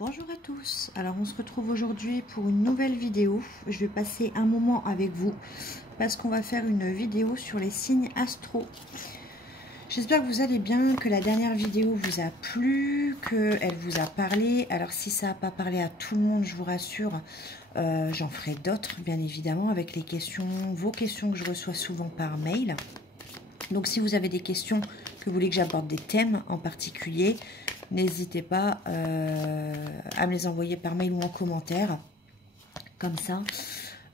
Bonjour à tous, alors on se retrouve aujourd'hui pour une nouvelle vidéo. Je vais passer un moment avec vous parce qu'on va faire une vidéo sur les signes astro. J'espère que vous allez bien, que la dernière vidéo vous a plu, qu'elle vous a parlé. Alors si ça n'a pas parlé à tout le monde, je vous rassure, j'en ferai d'autres bien évidemment avec les questions, vos questions que je reçois souvent par mail. Donc si vous avez des questions, que vous voulez que j'aborde des thèmes en particulier, n'hésitez pas à me les envoyer par mail ou en commentaire. Comme ça,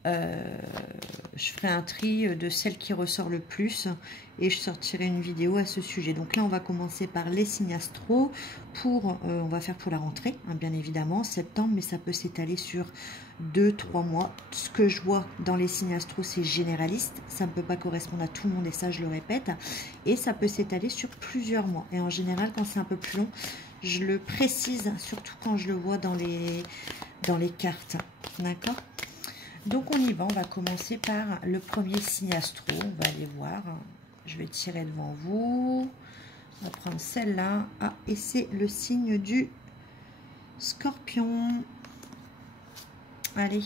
je ferai un tri de celles qui ressortent le plus et je sortirai une vidéo à ce sujet. Donc là, on va commencer par les signes astro. On va faire pour la rentrée, hein, bien évidemment, septembre, mais ça peut s'étaler sur 2-3 mois. Ce que je vois dans les signes astro, c'est généraliste. Ça ne peut pas correspondre à tout le monde et ça, je le répète. Et ça peut s'étaler sur plusieurs mois. Et en général, quand c'est un peu plus long, je le précise, surtout quand je le vois dans les cartes. D'accord ? Donc on y va, on va commencer par le premier signe astro. On va aller voir. Je vais tirer devant vous. On va prendre celle-là. Ah, et c'est le signe du Scorpion. Allez,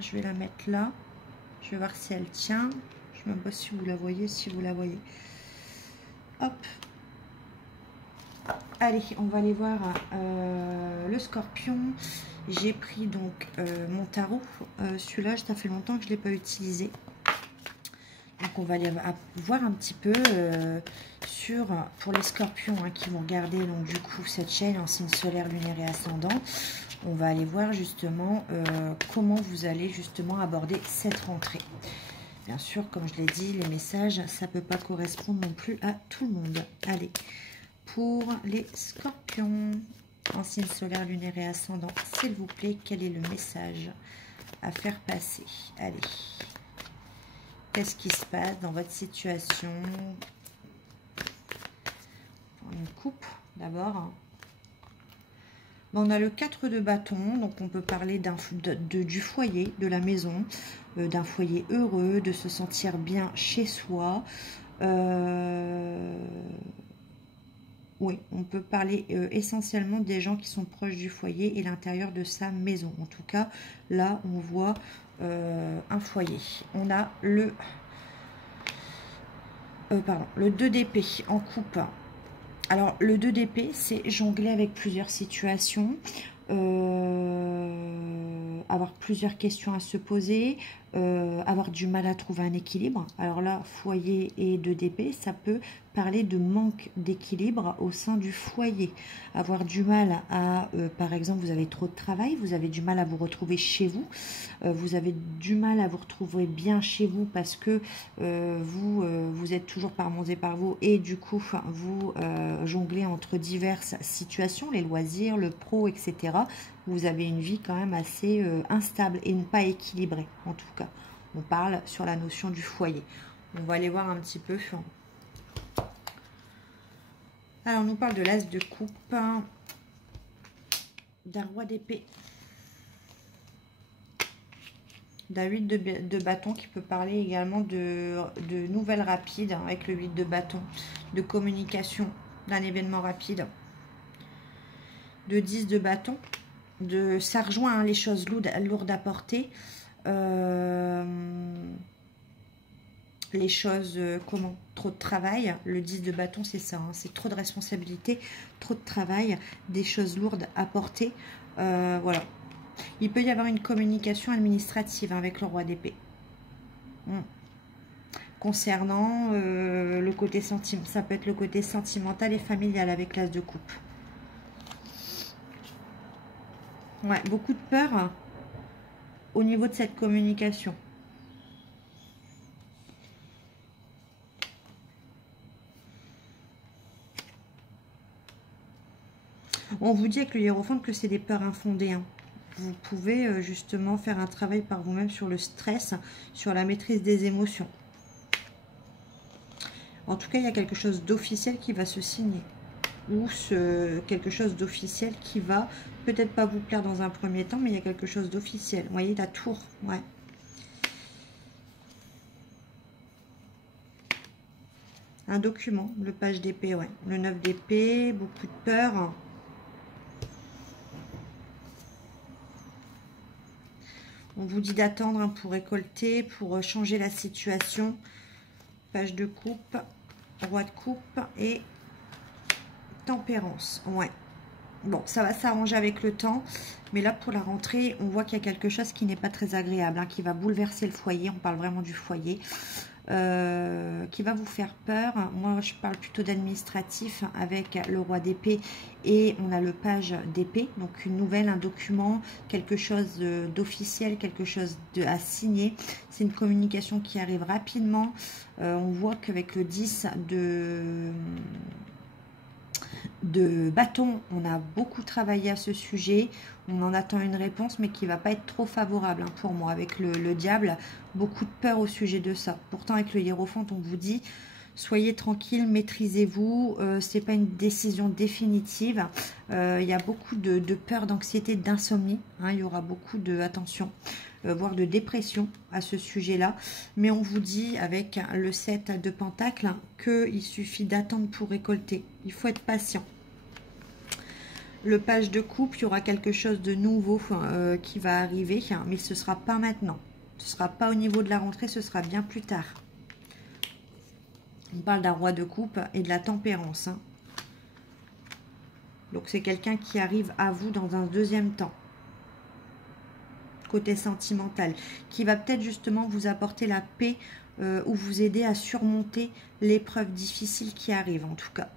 je vais la mettre là. Je vais voir si elle tient. Je ne sais même pas si vous la voyez, si vous la voyez. Hop. Allez, on va aller voir le Scorpion. J'ai pris donc mon tarot. Celui-là, ça fait longtemps que je ne l'ai pas utilisé. Donc on va aller voir un petit peu pour les Scorpions hein, qui vont regarder donc du coup cette chaîne en signe solaire, lunaire et ascendant. On va aller voir justement comment vous allez justement aborder cette rentrée. Bien sûr, comme je l'ai dit, les messages, ça ne peut pas correspondre non plus à tout le monde. Allez, pour les Scorpions en signe solaire, lunaire et ascendant, s'il vous plaît, quel est le message à faire passer? Allez. Qu'est-ce qui se passe dans votre situation? Une coupe d'abord. On a le 4 de bâton, donc on peut parler du foyer, de la maison, d'un foyer heureux, de se sentir bien chez soi. Oui, on peut parler essentiellement des gens qui sont proches du foyer et l'intérieur de sa maison. En tout cas, là, on voit un foyer. On a le 2 d'épée en coupe. Alors, le 2 d'épée, c'est jongler avec plusieurs situations, avoir plusieurs questions à se poser, avoir du mal à trouver un équilibre. Alors là, foyer et 2 d'épée, ça peut parler de manque d'équilibre au sein du foyer. Avoir du mal à, par exemple, vous avez trop de travail, vous avez du mal à vous retrouver chez vous, vous avez du mal à vous retrouver bien chez vous parce que vous êtes toujours parmonté par vous et du coup, vous jonglez entre diverses situations, les loisirs, le pro, etc. Vous avez une vie quand même assez instable et pas équilibrée, en tout cas. On parle sur la notion du foyer. On va aller voir un petit peu. Alors, on nous parle de l'as de coupe, d'un roi d'épée, d'un 8 de bâton qui peut parler également de nouvelles rapides hein, avec le 8 de bâton, de communication, d'un événement rapide, de 10 de bâton, ça rejoint hein, les choses lourdes à porter, les choses, trop de travail, le 10 de bâton c'est ça, hein, c'est trop de responsabilités, trop de travail, des choses lourdes à porter, voilà. Il peut y avoir une communication administrative avec le roi d'épée. Concernant le côté sentimental, ça peut être le côté sentimental et familial avec l'as de coupe. Ouais, beaucoup de peur au niveau de cette communication. On vous dit avec le hiérophante que c'est des peurs infondées. Hein. Vous pouvez justement faire un travail par vous-même sur le stress, sur la maîtrise des émotions. En tout cas, il y a quelque chose d'officiel qui va se signer. Ou quelque chose d'officiel qui va peut-être pas vous plaire dans un premier temps, mais il y a quelque chose d'officiel. Vous voyez, la tour, ouais. Un document, le page d'épée, ouais. Le 9 d'épée, beaucoup de peur. On vous dit d'attendre hein, pour récolter, pour changer la situation. Page de coupe, roi de coupe et tempérance. Ouais. Bon, ça va s'arranger avec le temps. Mais là, pour la rentrée, on voit qu'il y a quelque chose qui n'est pas très agréable, hein, qui va bouleverser le foyer. On parle vraiment du foyer. Qui va vous faire peur. Moi, je parle plutôt d'administratif avec le roi d'épée et on a le page d'épée. Donc, une nouvelle, un document, quelque chose d'officiel, quelque chose à signer. C'est une communication qui arrive rapidement. On voit qu'avec le 10 de bâton, on a beaucoup travaillé à ce sujet, on en attend une réponse mais qui va pas être trop favorable hein, pour moi. Avec le diable, beaucoup de peur au sujet de ça. Pourtant avec le hiérophante on vous dit soyez tranquille, maîtrisez-vous, c'est pas une décision définitive. Il y a beaucoup de peur, d'anxiété, d'insomnie, hein, il y aura beaucoup de attention, voire de dépression à ce sujet-là. Mais on vous dit avec le 7 de Pentacle qu'il suffit d'attendre pour récolter. Il faut être patient. Le page de coupe, il y aura quelque chose de nouveau qui va arriver, mais ce ne sera pas maintenant. Ce ne sera pas au niveau de la rentrée, ce sera bien plus tard. On parle d'un roi de coupe et de la tempérance. Hein. Donc c'est quelqu'un qui arrive à vous dans un deuxième temps. Côté sentimental, qui va peut-être justement vous apporter la paix ou vous aider à surmonter l'épreuve difficile qui arrive en tout cas.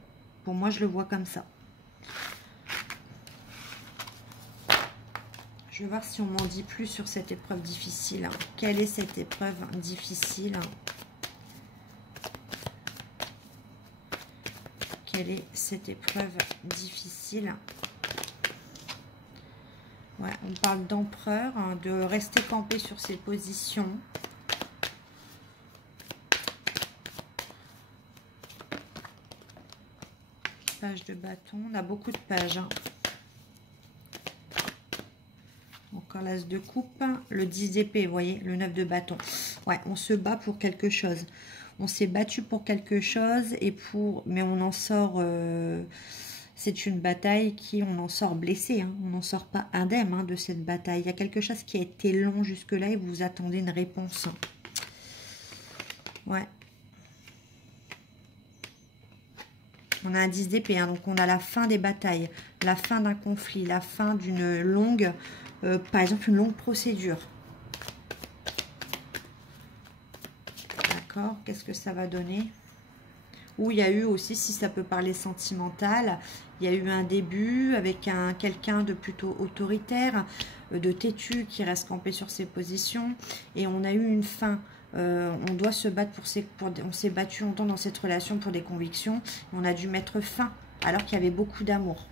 Pour moi, je le vois comme ça. Je vais voir si on m'en dit plus sur cette épreuve difficile. Hein. Quelle est cette épreuve difficile? Quelle est cette épreuve difficile? Ouais, on parle d'empereur, hein, de rester campé sur ses positions. Page de bâton, on a beaucoup de pages. Hein. Encore l'as de coupe, le 10 d'épée, vous voyez, le 9 de bâton. Ouais, on se bat pour quelque chose. On s'est battu pour quelque chose, mais on en sort... c'est une bataille on en sort blessé. Hein. On n'en sort pas indemne hein, de cette bataille. Il y a quelque chose qui a été long jusque-là et vous attendez une réponse. Ouais. On a un 10 d'épée, hein, donc on a la fin des batailles, la fin d'un conflit, la fin d'une longue, par exemple une longue procédure. D'accord, qu'est-ce que ça va donner? Où il y a eu aussi, si ça peut parler sentimental, il y a eu un début avec quelqu'un de plutôt autoritaire, de têtu qui reste campé sur ses positions, et on a eu une fin. On doit se battre on s'est battu longtemps dans cette relation pour des convictions. On a dû mettre fin alors qu'il y avait beaucoup d'amour.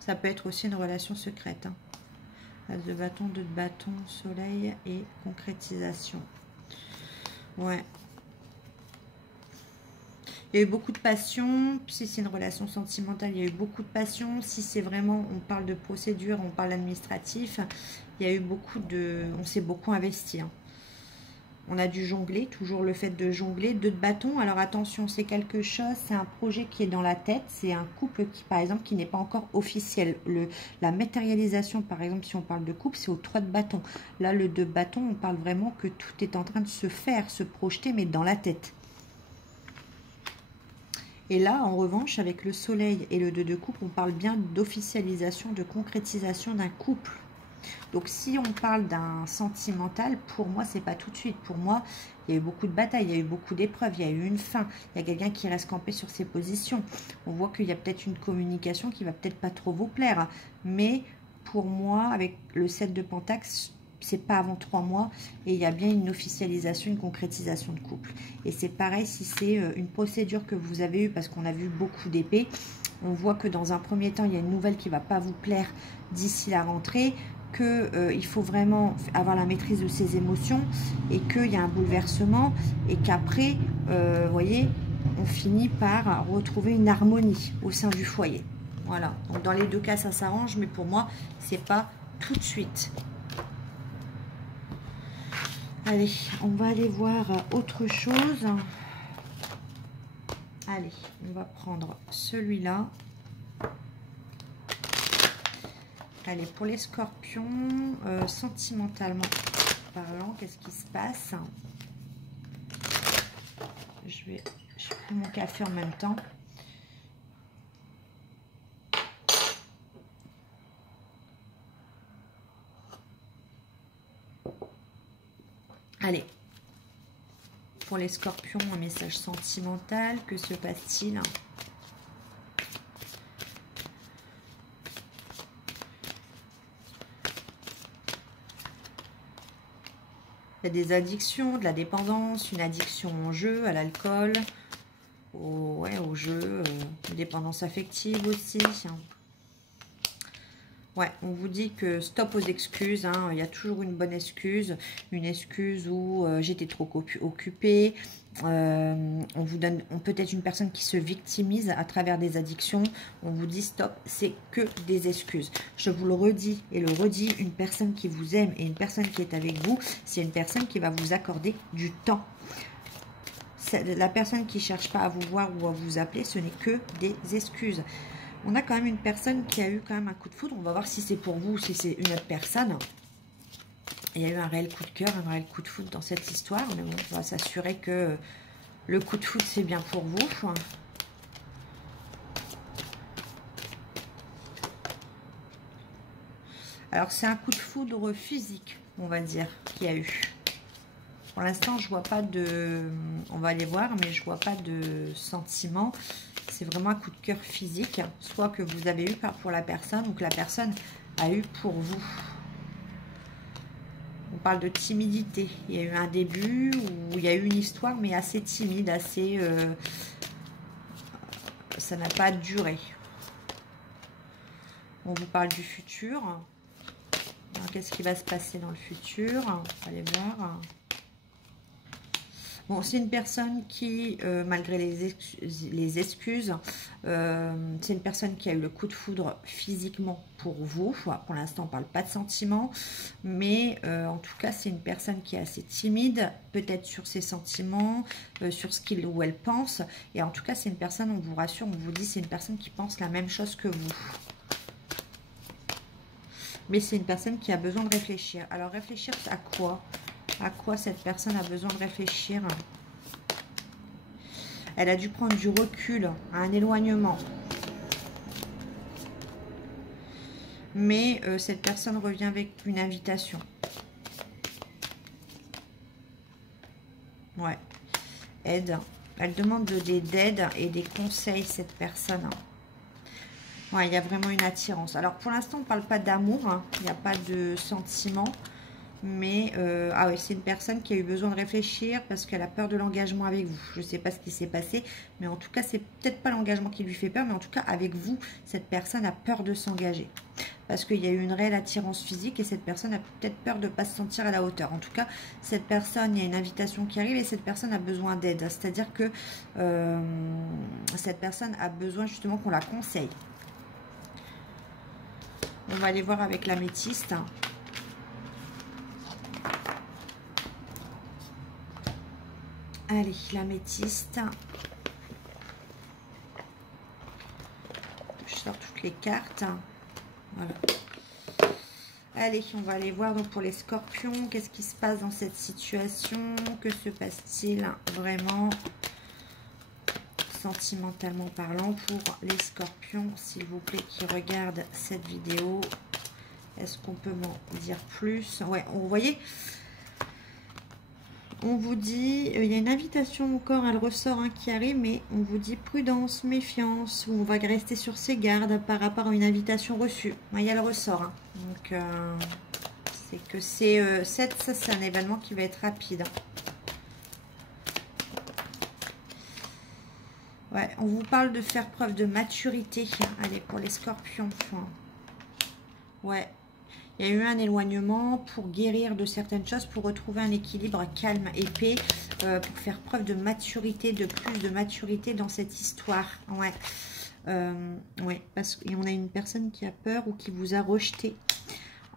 Ça peut être aussi une relation secrète. Hein. As de bâton, 2 de bâton, soleil et concrétisation. Ouais. Il y a eu beaucoup de passion. Si c'est une relation sentimentale, il y a eu beaucoup de passion. Si c'est vraiment, on parle de procédure, on parle administratif, il y a eu beaucoup de... On s'est beaucoup investi. Hein. On a dû jongler, toujours le fait de jongler. 2 de bâton, alors attention, c'est quelque chose, c'est un projet qui est dans la tête. C'est un couple qui, par exemple, qui n'est pas encore officiel. La matérialisation, par exemple, si on parle de couple, c'est au 3 de bâton. Là, le 2 de bâton, on parle vraiment que tout est en train de se faire, se projeter, mais dans la tête. Et là, en revanche, avec le soleil et le 2 de coupe, on parle bien d'officialisation, de concrétisation d'un couple. Donc, si on parle d'un sentimental, pour moi, c'est pas tout de suite. Pour moi, il y a eu beaucoup de batailles, il y a eu beaucoup d'épreuves, il y a eu une fin. Il y a quelqu'un qui reste campé sur ses positions. On voit qu'il y a peut-être une communication qui va peut-être pas trop vous plaire. Mais pour moi, avec le 7 de Pentacle, c'est pas avant 3 mois et il y a bien une officialisation, une concrétisation de couple. Et c'est pareil si c'est une procédure que vous avez eue, parce qu'on a vu beaucoup d'épées. On voit que dans un premier temps, il y a une nouvelle qui va pas vous plaire d'ici la rentrée, qu'il faut vraiment avoir la maîtrise de ses émotions et qu'il y a un bouleversement et qu'après, vous voyez, on finit par retrouver une harmonie au sein du foyer. Voilà, donc dans les deux cas, ça s'arrange, mais pour moi, c'est pas tout de suite. Allez, on va aller voir autre chose. Allez, on va prendre celui-là. Allez, pour les scorpions, sentimentalement parlant, qu'est-ce qui se passe? Je prends mon café en même temps. Allez, pour les scorpions, un message sentimental, que se passe-t-il? Il y a des addictions, de la dépendance, une addiction au jeu, à l'alcool, au jeu, une dépendance affective aussi. Ouais, on vous dit que stop aux excuses, hein. Il y a toujours une bonne excuse, une excuse où j'étais trop occupée. On vous donne peut-être une personne qui se victimise à travers des addictions. On vous dit stop, c'est que des excuses. Je vous le redis et le redis, une personne qui vous aime et une personne qui est avec vous, c'est une personne qui va vous accorder du temps. La personne qui ne cherche pas à vous voir ou à vous appeler, ce n'est que des excuses. On a quand même une personne qui a eu quand même un coup de foudre. On va voir si c'est pour vous ou si c'est une autre personne. Il y a eu un réel coup de cœur, un réel coup de foudre dans cette histoire. Mais bon, on va s'assurer que le coup de foudre, c'est bien pour vous. Alors, c'est un coup de foudre physique, on va dire, qu'il y a eu. Pour l'instant, je vois pas de... On va aller voir, mais je vois pas de sentiment. C'est vraiment un coup de cœur physique, soit que vous avez eu pour la personne ou que la personne a eu pour vous. On parle de timidité. Il y a eu un début où il y a eu une histoire, mais assez timide, assez... ça n'a pas duré. On vous parle du futur. Qu'est-ce qui va se passer dans le futur? On va aller voir. Bon, c'est une personne qui, malgré les excuses, c'est une personne qui a eu le coup de foudre physiquement pour vous. Pour l'instant, on ne parle pas de sentiments, mais en tout cas, c'est une personne qui est assez timide, peut-être sur ses sentiments, sur ce qu'il ou elle pense. Et en tout cas, c'est une personne, on vous rassure, on vous dit, c'est une personne qui pense la même chose que vous. Mais c'est une personne qui a besoin de réfléchir. Alors, réfléchir à quoi ? À quoi cette personne a besoin de réfléchir? Elle a dû prendre du recul, un éloignement. Mais cette personne revient avec une invitation. Ouais. Aide. Elle demande d'aide et des conseils, cette personne. Ouais, il y a vraiment une attirance. Alors, pour l'instant, on ne parle pas d'amour. Hein. Il n'y a pas de sentiment. Mais, ah oui, c'est une personne qui a eu besoin de réfléchir parce qu'elle a peur de l'engagement avec vous. Je ne sais pas ce qui s'est passé, mais en tout cas, c'est peut-être pas l'engagement qui lui fait peur, mais en tout cas, avec vous, cette personne a peur de s'engager. Parce qu'il y a eu une réelle attirance physique et cette personne a peut-être peur de ne pas se sentir à la hauteur. En tout cas, cette personne, il y a une invitation qui arrive et cette personne a besoin d'aide. C'est-à-dire que cette personne a besoin justement qu'on la conseille. On va aller voir avec l'améthyste. Allez, l'améthyste. Je sors toutes les cartes. Voilà. Allez, on va aller voir donc pour les scorpions. Qu'est-ce qui se passe dans cette situation? Que se passe-t-il vraiment sentimentalement parlant pour les scorpions, s'il vous plaît, qui regardent cette vidéo? Est-ce qu'on peut m'en dire plus? Ouais, vous voyez, on vous dit, il y a une invitation encore, elle ressort hein, qui arrive, mais on vous dit prudence, méfiance, on va rester sur ses gardes par rapport à une invitation reçue. Il y a le ressort. Hein. Donc, c'est que ça, c'est un événement qui va être rapide. Ouais, on vous parle de faire preuve de maturité. Allez, pour les scorpions. Ouais. Il y a eu un éloignement pour guérir de certaines choses, pour retrouver un équilibre calme et paix, pour faire preuve de maturité, de plus de maturité dans cette histoire. Ouais, ouais, parce qu'on a une personne qui a peur ou qui vous a rejeté.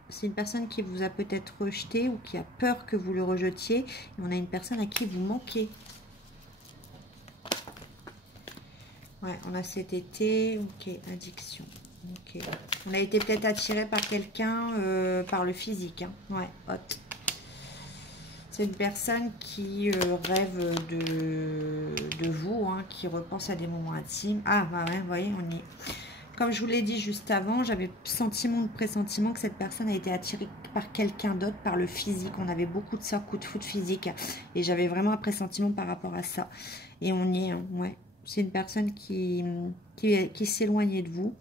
C'est une personne qui vous a peut-être rejeté ou qui a peur que vous le rejetiez. Et on a une personne à qui vous manquez. Ouais, on a cet été, ok, addiction. Ok. On a été peut-être attiré par quelqu'un, par le physique. Hein. Ouais, hot. C'est une personne qui rêve de vous, hein, qui repense à des moments intimes. Ah, bah ouais, vous voyez, on y est. Comme je vous l'ai dit juste avant, j'avais sentiment de pressentiment que cette personne a été attirée par quelqu'un d'autre, par le physique. On avait beaucoup de ça, coup de foudre physique. Et j'avais vraiment un pressentiment par rapport à ça. Et on y est, hein, ouais. C'est une personne qui s'éloignait de vous,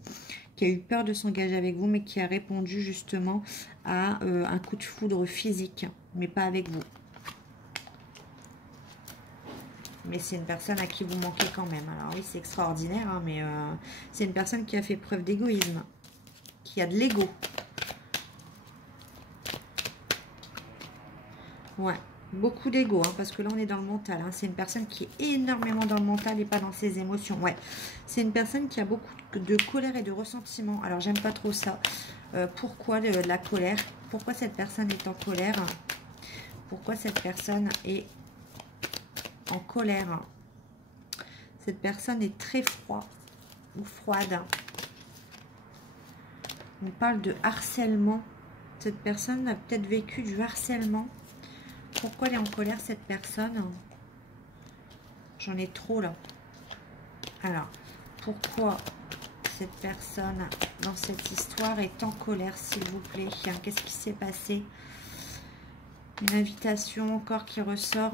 qui a eu peur de s'engager avec vous, mais qui a répondu justement à un coup de foudre physique, mais pas avec vous. Mais c'est une personne à qui vous manquez quand même. Alors oui, c'est extraordinaire, hein, mais c'est une personne qui a fait preuve d'égoïsme, qui a de l'ego. Ouais, beaucoup d'ego, hein, parce que là, on est dans le mental. Hein. C'est une personne qui est énormément dans le mental et pas dans ses émotions. Ouais, c'est une personne qui a beaucoup de colère et de ressentiment. Alors, j'aime pas trop ça. Pourquoi la colère? Pourquoi cette personne est en colère? Pourquoi cette personne est en colère? Cette personne est très froide ou froide. On parle de harcèlement. Cette personne a peut-être vécu du harcèlement. Pourquoi elle est en colère, cette personne? J'en ai trop là. Alors, pourquoi cette personne dans cette histoire est en colère, s'il vous plaît? Qu'est-ce qui s'est passé? Une invitation encore qui ressort.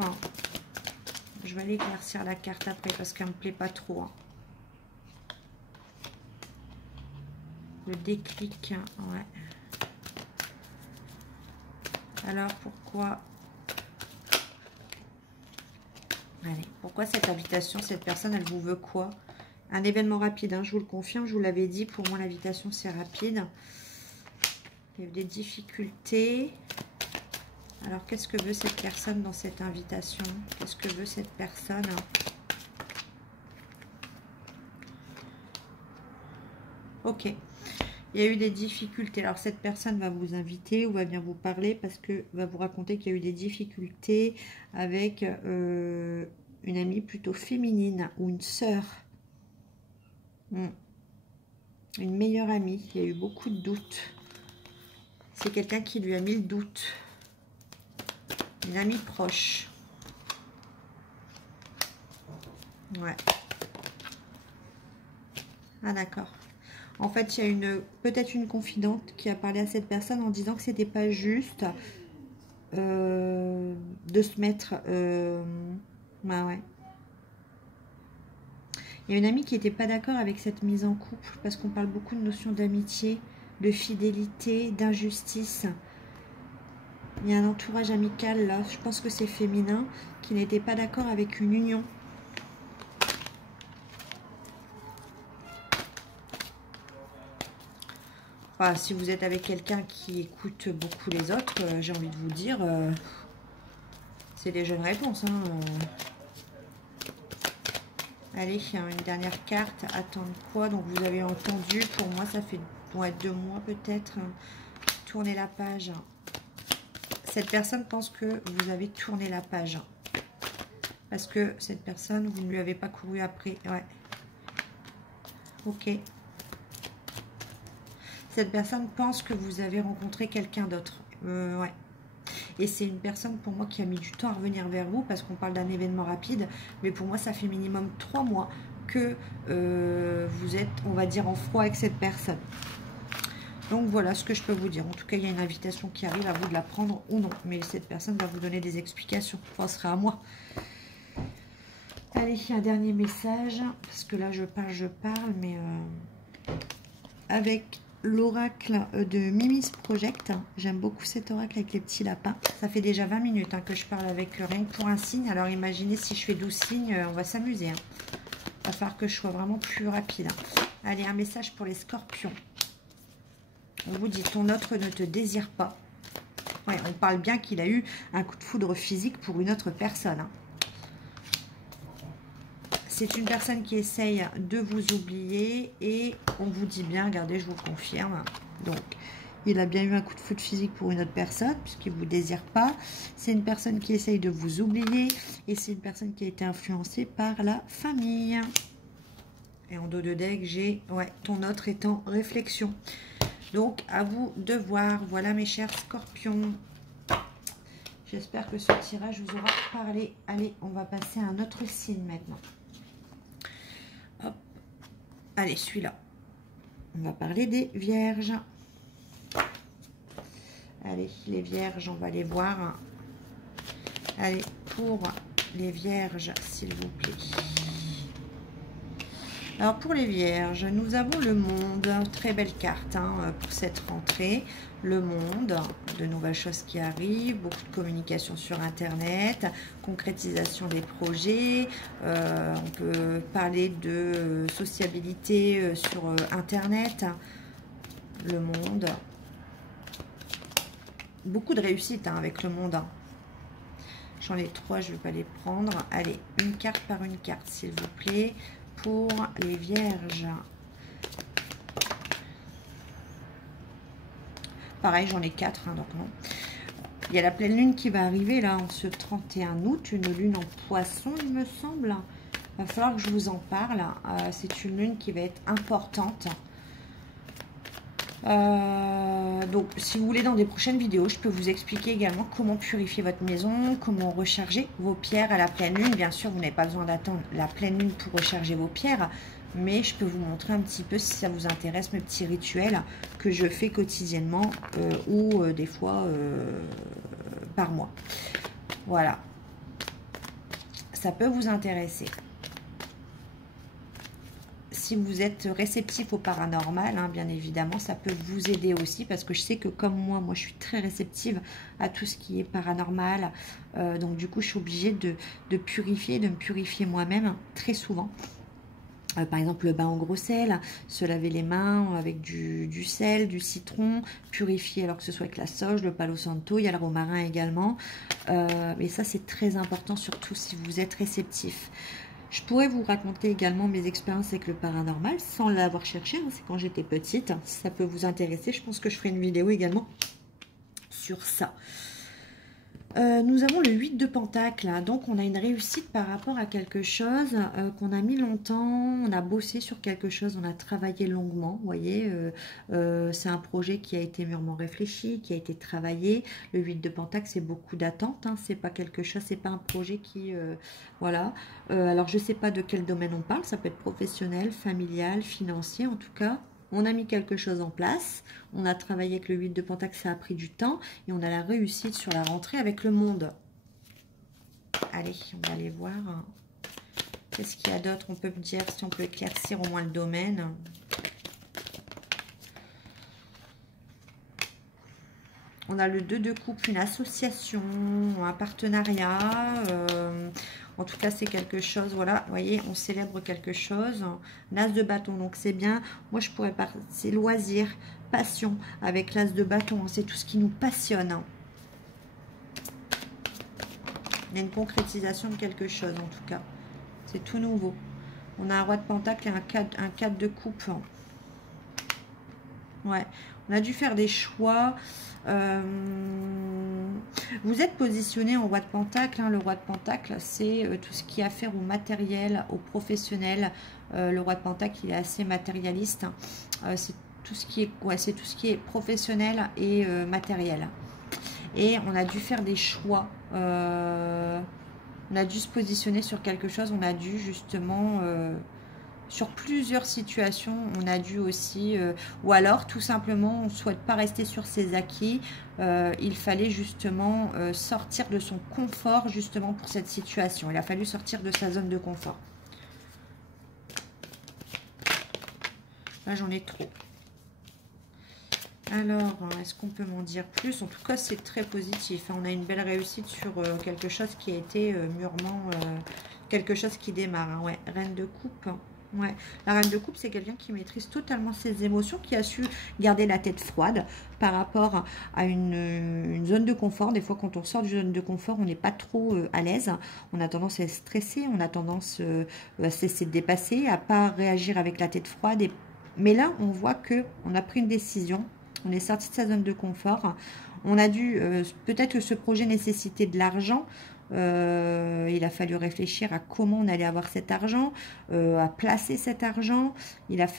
Je vais aller éclaircir la carte après parce qu'elle ne me plaît pas trop. Le déclic, ouais. Alors pourquoi... Allez, pourquoi cette invitation? Cette personne, elle vous veut quoi? Un événement rapide, hein, je vous le confirme, je vous l'avais dit, pour moi l'invitation c'est rapide. Il y a eu des difficultés. Alors qu'est-ce que veut cette personne dans cette invitation? Qu'est-ce que veut cette personne? Ok. Il y a eu des difficultés. Alors, cette personne va vous inviter ou va venir vous parler parce que va vous raconter qu'il y a eu des difficultés avec une amie plutôt féminine ou une sœur. Une meilleure amie. Il y a eu beaucoup de doutes. C'est quelqu'un qui lui a mis le doute. Une amie proche. Ouais. Ah, d'accord. En fait, il y a peut-être une confidente qui a parlé à cette personne en disant que c'était pas juste de se mettre... Bah ouais. Il y a une amie qui n'était pas d'accord avec cette mise en couple parce qu'on parle beaucoup de notions d'amitié, de fidélité, d'injustice. Il y a un entourage amical là, je pense que c'est féminin, qui n'était pas d'accord avec une union. Enfin, si vous êtes avec quelqu'un qui écoute beaucoup les autres, j'ai envie de vous dire, c'est des jeunes réponses. Hein, Allez, une dernière carte. Attendre quoi? Donc vous avez entendu, pour moi ça fait 2 mois peut-être. Tourner la page. Cette personne pense que vous avez tourné la page. Parce que cette personne, vous ne lui avez pas couru après. Ouais. Ok. Cette personne pense que vous avez rencontré quelqu'un d'autre. Ouais. Et c'est une personne pour moi qui a mis du temps à revenir vers vous parce qu'on parle d'un événement rapide. Mais pour moi, ça fait minimum 3 mois que vous êtes, on va dire, en froid avec cette personne. Donc voilà ce que je peux vous dire. En tout cas, il y a une invitation qui arrive, à vous de la prendre ou non. Mais cette personne va vous donner des explications. Ça sera à moi. Allez, un dernier message. Parce que là, je parle. Mais avec l'oracle de Mimis Project. J'aime beaucoup cet oracle avec les petits lapins. Ça fait déjà 20 minutes que je parle avec rien que pour un signe. Alors imaginez si je fais 12 signes, on va s'amuser. Il va falloir que je sois vraiment plus rapide. Allez, un message pour les scorpions. On vous dit, ton autre ne te désire pas. Ouais, on parle bien qu'il a eu un coup de foudre physique pour une autre personne. C'est une personne qui essaye de vous oublier et on vous dit bien, regardez, je vous confirme. Donc, il a bien eu un coup de foudre physique pour une autre personne puisqu'il ne vous désire pas. C'est une personne qui essaye de vous oublier et c'est une personne qui a été influencée par la famille. Et en dos de deck, j'ai ton autre est en réflexion. Donc, à vous de voir. Voilà, mes chers scorpions. J'espère que ce tirage vous aura parlé. Allez, on va passer à un autre signe maintenant. Hop. Allez, celui-là. On va parler des vierges. Allez, les vierges, on va les voir. Allez, pour les vierges, s'il vous plaît. Alors, pour les vierges, nous avons le monde. Très belle carte pour cette rentrée. Le monde, de nouvelles choses qui arrivent, beaucoup de communication sur Internet, concrétisation des projets. On peut parler de sociabilité sur Internet. Le monde. Beaucoup de réussite avec le monde. J'en ai 3, je ne vais pas les prendre. Allez, une carte par une carte, s'il vous plaît. Pour les vierges. Pareil, j'en ai 4, donc non. Il y a la pleine lune qui va arriver là en ce 31 août. Une lune en poisson, il me semble. Il va falloir que je vous en parle. C'est une lune qui va être importante. Donc, si vous voulez, dans des prochaines vidéos, je peux vous expliquer également comment purifier votre maison, comment recharger vos pierres à la pleine lune. Bien sûr, vous n'avez pas besoin d'attendre la pleine lune pour recharger vos pierres, mais je peux vous montrer un petit peu, si ça vous intéresse, mes petits rituels que je fais quotidiennement ou des fois par mois. Voilà. Ça peut vous intéresser. Si vous êtes réceptif au paranormal, bien évidemment, ça peut vous aider aussi parce que je sais que comme moi je suis très réceptive à tout ce qui est paranormal. Donc du coup, je suis obligée de purifier, de me purifier moi-même très souvent. Par exemple, le bain au gros sel, se laver les mains avec du sel, du citron, purifier alors que ce soit avec la sauge, le palo santo, il y a le romarin également. Et ça, c'est très important, surtout si vous êtes réceptif. Je pourrais vous raconter également mes expériences avec le paranormal sans l'avoir cherché. C'est quand j'étais petite. Si ça peut vous intéresser, je pense que je ferai une vidéo également sur ça. Nous avons le 8 de Pentacle. Donc, on a une réussite par rapport à quelque chose qu'on a mis longtemps. On a bossé sur quelque chose. On a travaillé longuement. Vous voyez, c'est un projet qui a été mûrement réfléchi, qui a été travaillé. Le 8 de Pentacle, c'est beaucoup d'attentes. C'est pas quelque chose, c'est pas un projet qui... voilà. Alors, je sais pas de quel domaine on parle. Ça peut être professionnel, familial, financier en tout cas. On a mis quelque chose en place, on a travaillé avec le 8 de Pentacle, ça a pris du temps, et on a la réussite sur la rentrée avec le monde. Allez, on va aller voir. Qu'est-ce qu'il y a d'autre? On peut me dire si on peut éclaircir au moins le domaine. On a le 2 de coupe, une association, un partenariat. En tout cas, c'est quelque chose, voilà, vous voyez, on célèbre quelque chose. L'as de bâton, donc c'est bien. Moi, je pourrais parler, c'est loisir, passion, avec l'as de bâton, c'est tout ce qui nous passionne. Il y a une concrétisation de quelque chose, en tout cas. C'est tout nouveau. On a un roi de pentacle et un 4 de coupe. Ouais, on a dû faire des choix. Vous êtes positionné en roi de pentacle. Le roi de pentacle, c'est tout ce qui a affaire au matériel, au professionnel. Le roi de pentacle, il est assez matérialiste. C'est tout ce qui est, c'est tout ce qui est professionnel et matériel. Et on a dû faire des choix. On a dû se positionner sur quelque chose. On a dû justement... sur plusieurs situations, on a dû aussi, ou alors tout simplement, on ne souhaite pas rester sur ses acquis. Il fallait justement sortir de son confort justement pour cette situation. Il a fallu sortir de sa zone de confort. Là, j'en ai trop. Alors, est-ce qu'on peut m'en dire plus? En tout cas, c'est très positif. On a une belle réussite sur quelque chose qui a été mûrement... quelque chose qui démarre. Ouais, reine de coupe. Ouais, la reine de coupe, c'est quelqu'un qui maîtrise totalement ses émotions, qui a su garder la tête froide par rapport à une zone de confort. Des fois, quand on sort d'une zone de confort, on n'est pas trop à l'aise. On a tendance à stresser, on a tendance à se laisser dépasser, à pas réagir avec la tête froide. Mais là, on voit que on a pris une décision, on est sorti de sa zone de confort. On a dû, peut-être que ce projet nécessitait de l'argent. Il a fallu réfléchir à comment on allait avoir cet argent, à placer cet argent.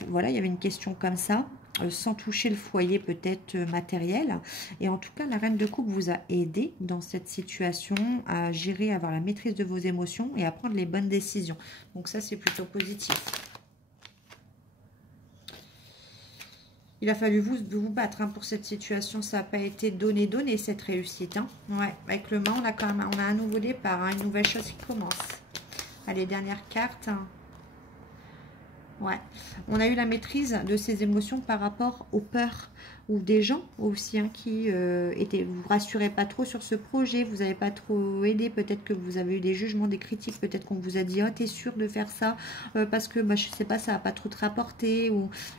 Voilà, il y avait une question comme ça. Sans toucher le foyer peut-être matériel. Et en tout cas, la reine de coupe vous a aidé dans cette situation à gérer, à avoir la maîtrise de vos émotions et à prendre les bonnes décisions. Donc ça, c'est plutôt positif. Il a fallu vous battre hein, pour cette situation. Ça n'a pas été donné cette réussite. Hein. Ouais, avec le mât, on a un nouveau départ, hein, une nouvelle chose qui commence. Allez, dernière carte. Ouais, on a eu la maîtrise de ses émotions par rapport aux peurs ou des gens aussi hein, qui vous rassuraient pas trop sur ce projet, vous n'avez pas trop aidé, peut-être que vous avez eu des jugements, des critiques, peut-être qu'on vous a dit oh t'es sûr de faire ça parce que bah, je sais pas ça va pas trop te rapporter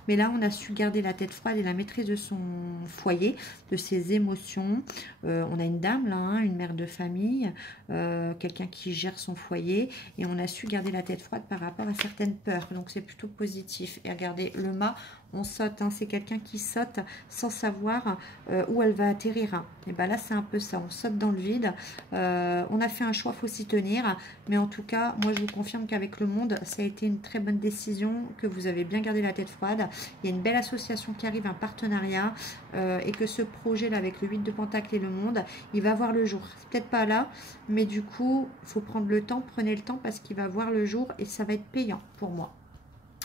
mais là on a su garder la tête froide et la maîtrise de son foyer, de ses émotions. On a une dame là, hein, une mère de famille, quelqu'un qui gère son foyer et on a su garder la tête froide par rapport à certaines peurs, donc c'est plutôt positif. Et regardez le mât, on saute, hein, c'est quelqu'un qui saute sans savoir où elle va atterrir. Et bien là, c'est un peu ça, on saute dans le vide. On a fait un choix, il faut s'y tenir. Mais en tout cas, moi, je vous confirme qu'avec le monde, ça a été une très bonne décision, que vous avez bien gardé la tête froide. Il y a une belle association qui arrive, un partenariat, et que ce projet-là, avec le 8 de Pentacle et le monde, il va voir le jour. C'est peut-être pas là, mais du coup, il faut prendre le temps, prenez le temps, parce qu'il va voir le jour et ça va être payant pour moi.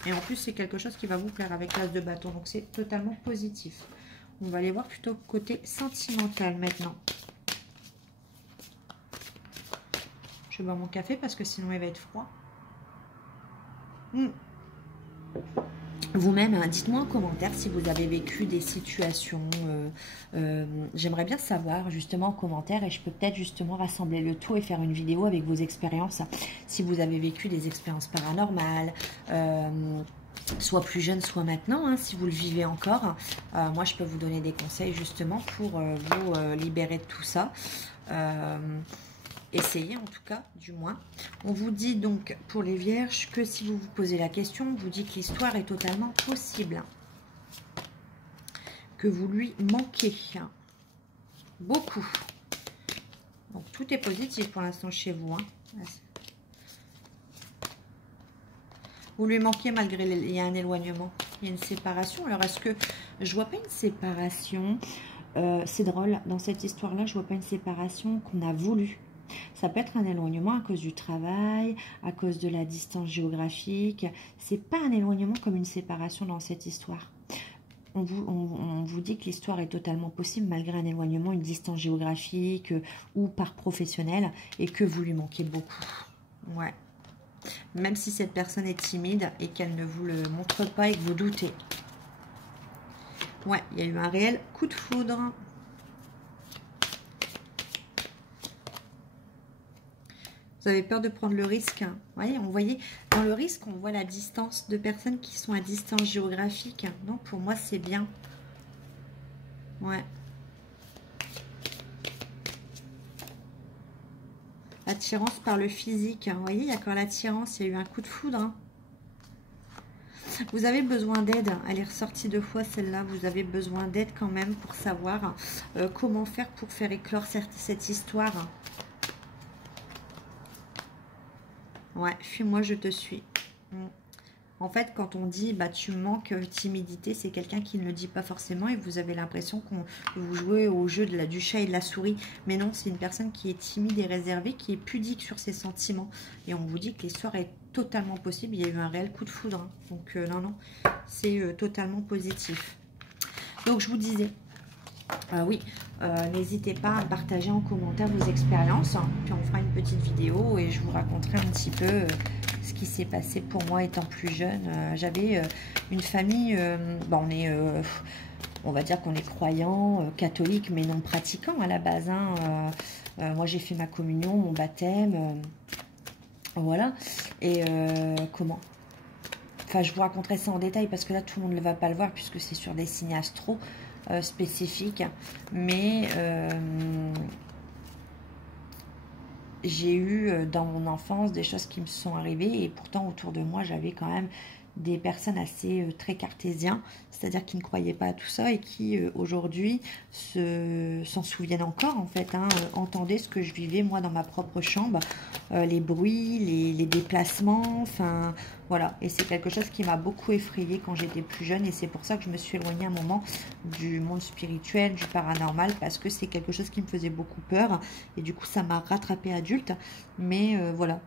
Et en plus, c'est quelque chose qui va vous plaire avec l'as de bâton. Donc, c'est totalement positif. On va aller voir plutôt côté sentimental maintenant. Je bois mon café parce que sinon, il va être froid. Vous-même, hein, dites-moi en commentaire si vous avez vécu des situations. J'aimerais bien savoir justement en commentaire et je peux peut-être justement rassembler le tout et faire une vidéo avec vos expériences. Si vous avez vécu des expériences paranormales, soit plus jeune, soit maintenant, hein, si vous le vivez encore. Moi, je peux vous donner des conseils justement pour vous libérer de tout ça. Essayez en tout cas, du moins. On vous dit donc pour les vierges que si vous vous posez la question, on vous dit que l'histoire est totalement possible. Que vous lui manquez. Beaucoup. Donc tout est positif pour l'instant chez vous. Hein. Vous lui manquez malgré il y a un éloignement. Il y a une séparation. Alors est-ce que je vois pas une séparation c'est drôle, dans cette histoire-là, je vois pas une séparation qu'on a voulu. Ça peut être un éloignement à cause du travail, à cause de la distance géographique. C'est pas un éloignement comme une séparation dans cette histoire. On vous dit que l'histoire est totalement possible malgré un éloignement, une distance géographique ou par professionnel et que vous lui manquez beaucoup. Ouais. Même si cette personne est timide et qu'elle ne vous le montre pas et que vous doutez. Ouais, il y a eu un réel coup de foudre. Vous avez peur de prendre le risque. Hein. Vous voyez, dans le risque, on voit la distance de personnes qui sont à distance géographique. Non, pour moi, c'est bien. Ouais. Attirance par le physique. Vous voyez, il y a quand l'attirance, il y a eu un coup de foudre. Hein. Vous avez besoin d'aide. Elle est ressortie 2 fois celle-là. Vous avez besoin d'aide quand même pour savoir comment faire pour faire éclore cette histoire. Ouais, fuis-moi, je te suis. En fait, quand on dit bah, tu manques timidité, c'est quelqu'un qui ne le dit pas forcément et vous avez l'impression que vous jouez au jeu du chat et de la souris. Mais non, c'est une personne qui est timide et réservée, qui est pudique sur ses sentiments. Et on vous dit que l'histoire est totalement possible. Il y a eu un réel coup de foudre. Hein. Donc non, non, c'est totalement positif. Donc je vous disais, oui, n'hésitez pas à partager en commentaire vos expériences. Hein, puis on fera une petite vidéo et je vous raconterai un petit peu ce qui s'est passé pour moi étant plus jeune. J'avais une famille, on va dire qu'on est croyants, catholiques, mais non pratiquants à la base. Hein, moi, j'ai fait ma communion, mon baptême, voilà. Et comment ? Enfin, je vous raconterai ça en détail parce que là, tout le monde ne va pas le voir puisque c'est sur des signes astro spécifiques. Mais j'ai eu dans mon enfance des choses qui me sont arrivées et pourtant autour de moi, j'avais quand même des personnes assez très cartésiens, c'est-à-dire qui ne croyaient pas à tout ça et qui aujourd'hui s'en souviennent encore en fait. Entendez ce que je vivais moi dans ma propre chambre, les bruits, les déplacements, enfin voilà. Et c'est quelque chose qui m'a beaucoup effrayée quand j'étais plus jeune et c'est pour ça que je me suis éloignée un moment du monde spirituel, du paranormal, parce que c'est quelque chose qui me faisait beaucoup peur et du coup ça m'a rattrapée adulte. Mais voilà.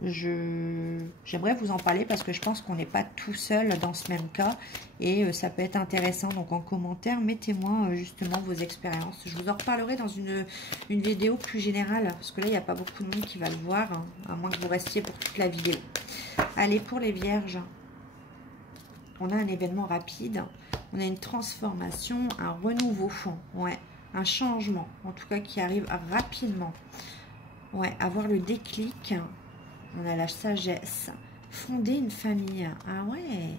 J'aimerais vous en parler parce que je pense qu'on n'est pas tout seul dans ce même cas et ça peut être intéressant. Donc en commentaire, mettez-moi justement vos expériences. Je vous en reparlerai dans une vidéo plus générale parce que là, il n'y a pas beaucoup de monde qui va le voir, hein, à moins que vous restiez pour toute la vidéo. Allez, pour les vierges, on a un événement rapide, on a une transformation, un renouveau, ouais, un changement, en tout cas qui arrive rapidement. Ouais, avoir le déclic. On a la sagesse. Fonder une famille. Ah ouais.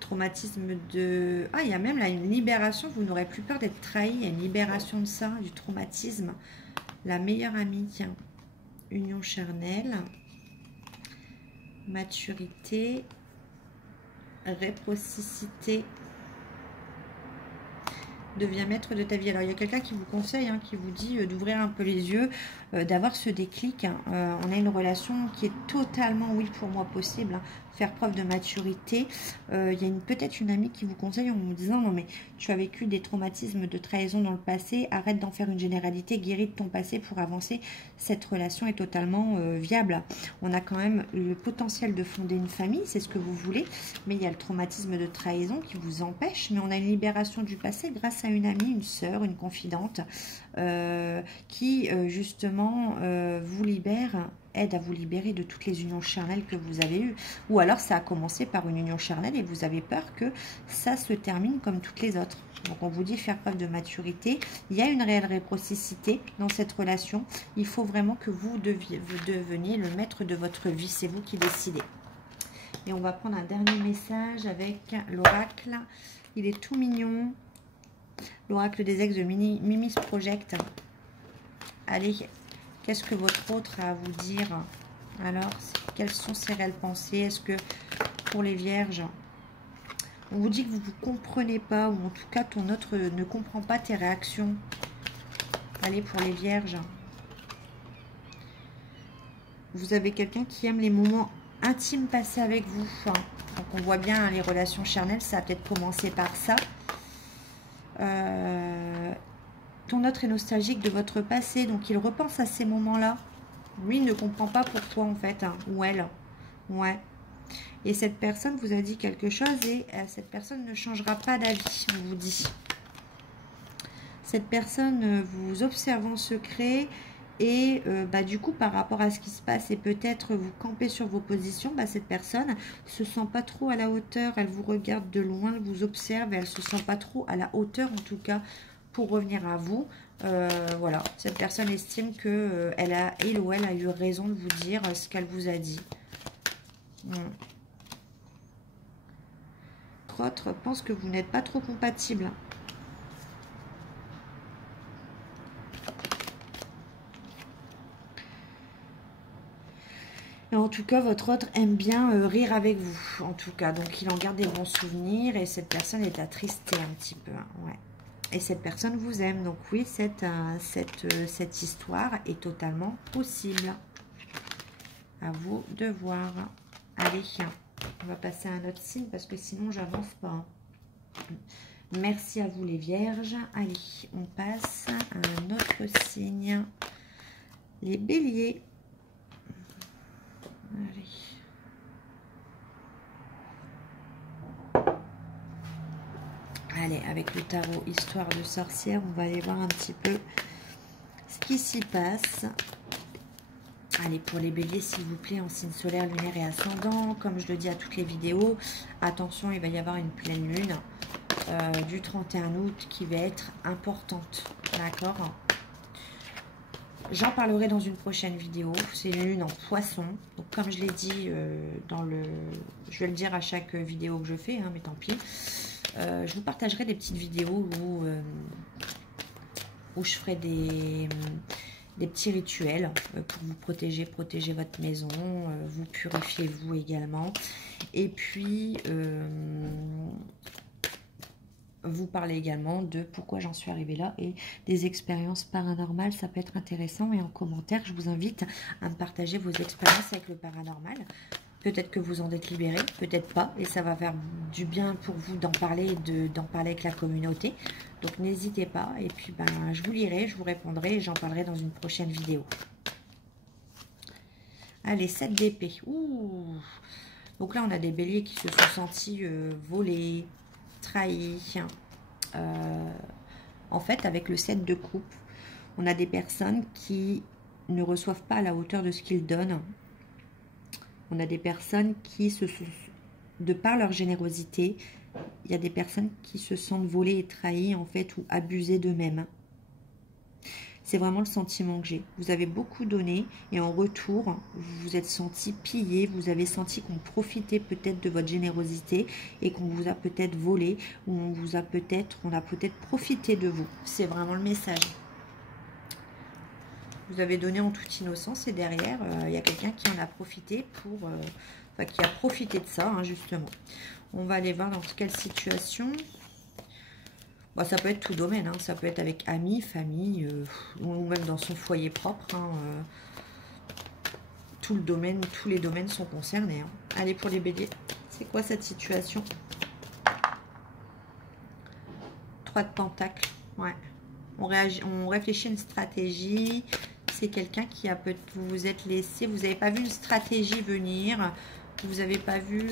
Traumatisme de... Ah, il y a même là une libération. Vous n'aurez plus peur d'être trahi. Il y a une libération de ça, du traumatisme. La meilleure amie. Union charnelle. Maturité. Réciprocité. Deviens maître de ta vie. Alors, il y a quelqu'un qui vous conseille, qui vous dit d'ouvrir un peu les yeux, d'avoir ce déclic. On a une relation qui est totalement, oui, pour moi, possible. Faire preuve de maturité. Il y a peut-être une amie qui vous conseille en vous disant, non, mais tu as vécu des traumatismes de trahison dans le passé, arrête d'en faire une généralité, guéris de ton passé pour avancer. Cette relation est totalement viable. On a quand même le potentiel de fonder une famille, c'est ce que vous voulez, mais il y a le traumatisme de trahison qui vous empêche, mais on a une libération du passé grâce à une amie, une sœur, une confidente qui justement vous libère, aide à vous libérer de toutes les unions charnelles que vous avez eues. Ou alors ça a commencé par une union charnelle et vous avez peur que ça se termine comme toutes les autres. Donc on vous dit faire preuve de maturité. Il y a une réelle réciprocité dans cette relation. Il faut vraiment que vous deveniez le maître de votre vie. C'est vous qui décidez. Et on va prendre un dernier message avec l'oracle. Il est tout mignon. L'oracle des ex de Mimi's Project. Allez, qu'est-ce que votre autre a à vous dire? Alors, quelles sont ses réelles pensées? Est-ce que pour les vierges, on vous dit que vous ne vous comprenez pas, ou en tout cas ton autre ne comprend pas tes réactions? Allez, pour les vierges, vous avez quelqu'un qui aime les moments intimes passés avec vous. Donc on voit bien les relations charnelles, ça a peut-être commencé par ça. Ton autre est nostalgique de votre passé, donc il repense à ces moments-là. Lui ne comprend pas pourquoi en fait, ou elle. Ouais. Et cette personne vous a dit quelque chose et cette personne ne changera pas d'avis, on vous dit. Cette personne vous observe en secret et du coup par rapport à ce qui se passe et peut-être vous campez sur vos positions, cette personne se sent pas trop à la hauteur, elle vous regarde de loin, elle vous observe et elle se sent pas trop à la hauteur en tout cas pour revenir à vous. Voilà, cette personne estime que il ou elle a eu raison de vous dire ce qu'elle vous a dit. L'autre pense que vous n'êtes pas trop compatible. Et en tout cas, votre autre aime bien rire avec vous. En tout cas, donc il en garde des bons souvenirs et cette personne est attristé un petit peu. Ouais. Et cette personne vous aime. Donc oui, cette histoire est totalement possible. À vous de voir. Allez, on va passer à un autre signe parce que sinon, j'avance pas. Merci à vous les vierges. Allez, on passe à un autre signe. Les béliers. Allez. Allez, avec le tarot Histoire de sorcière, on va aller voir un petit peu ce qui s'y passe. Allez, pour les béliers, s'il vous plaît, en signe solaire, lunaire et ascendant, comme je le dis à toutes les vidéos, attention, il va y avoir une pleine lune du 31 août qui va être importante, d'accord? J'en parlerai dans une prochaine vidéo. C'est une lune en poisson. Donc, comme je l'ai dit je vais le dire à chaque vidéo que je fais, mais tant pis. Je vous partagerai des petites vidéos où je ferai des petits rituels pour vous protéger votre maison, vous purifiez vous également. Et puis, vous parlez également de pourquoi j'en suis arrivée là et des expériences paranormales. Ça peut être intéressant. Et en commentaire, je vous invite à me partager vos expériences avec le paranormal. Peut-être que vous en êtes libéré, peut-être pas. Et ça va faire du bien pour vous d'en parler et d'en parler avec la communauté. Donc n'hésitez pas. Et puis ben, je vous lirai, je vous répondrai et j'en parlerai dans une prochaine vidéo. Allez, 7 d'épée. Ouh. Donc là, on a des béliers qui se sont sentis volés, trahis. En fait, avec le 7 de coupe, on a des personnes qui ne reçoivent pas à la hauteur de ce qu'ils donnent. On a des personnes qui se sont, de par leur générosité, il y a des personnes qui se sentent volées et trahies en fait ou abusées d'eux-mêmes. C'est vraiment le sentiment que j'ai. Vous avez beaucoup donné et en retour, vous vous êtes senti pillé, vous avez senti qu'on profitait peut-être de votre générosité et qu'on vous a peut-être volé ou on a peut-être profité de vous. C'est vraiment le message. Vous avez donné en toute innocence et derrière, il y a quelqu'un qui en a profité pour... qui a profité de ça, hein, justement. On va aller voir dans quelle situation. Bon, ça peut être tout domaine, hein, ça peut être avec amis, famille, ou même dans son foyer propre. Hein, tout le domaine, tous les domaines sont concernés. Hein. Allez, pour les béliers, c'est quoi cette situation? 3 de pentacles, ouais. On réfléchit à une stratégie. C'est quelqu'un qui a peut-être, vous vous êtes laissé, vous n'avez pas vu une stratégie venir, vous n'avez pas vu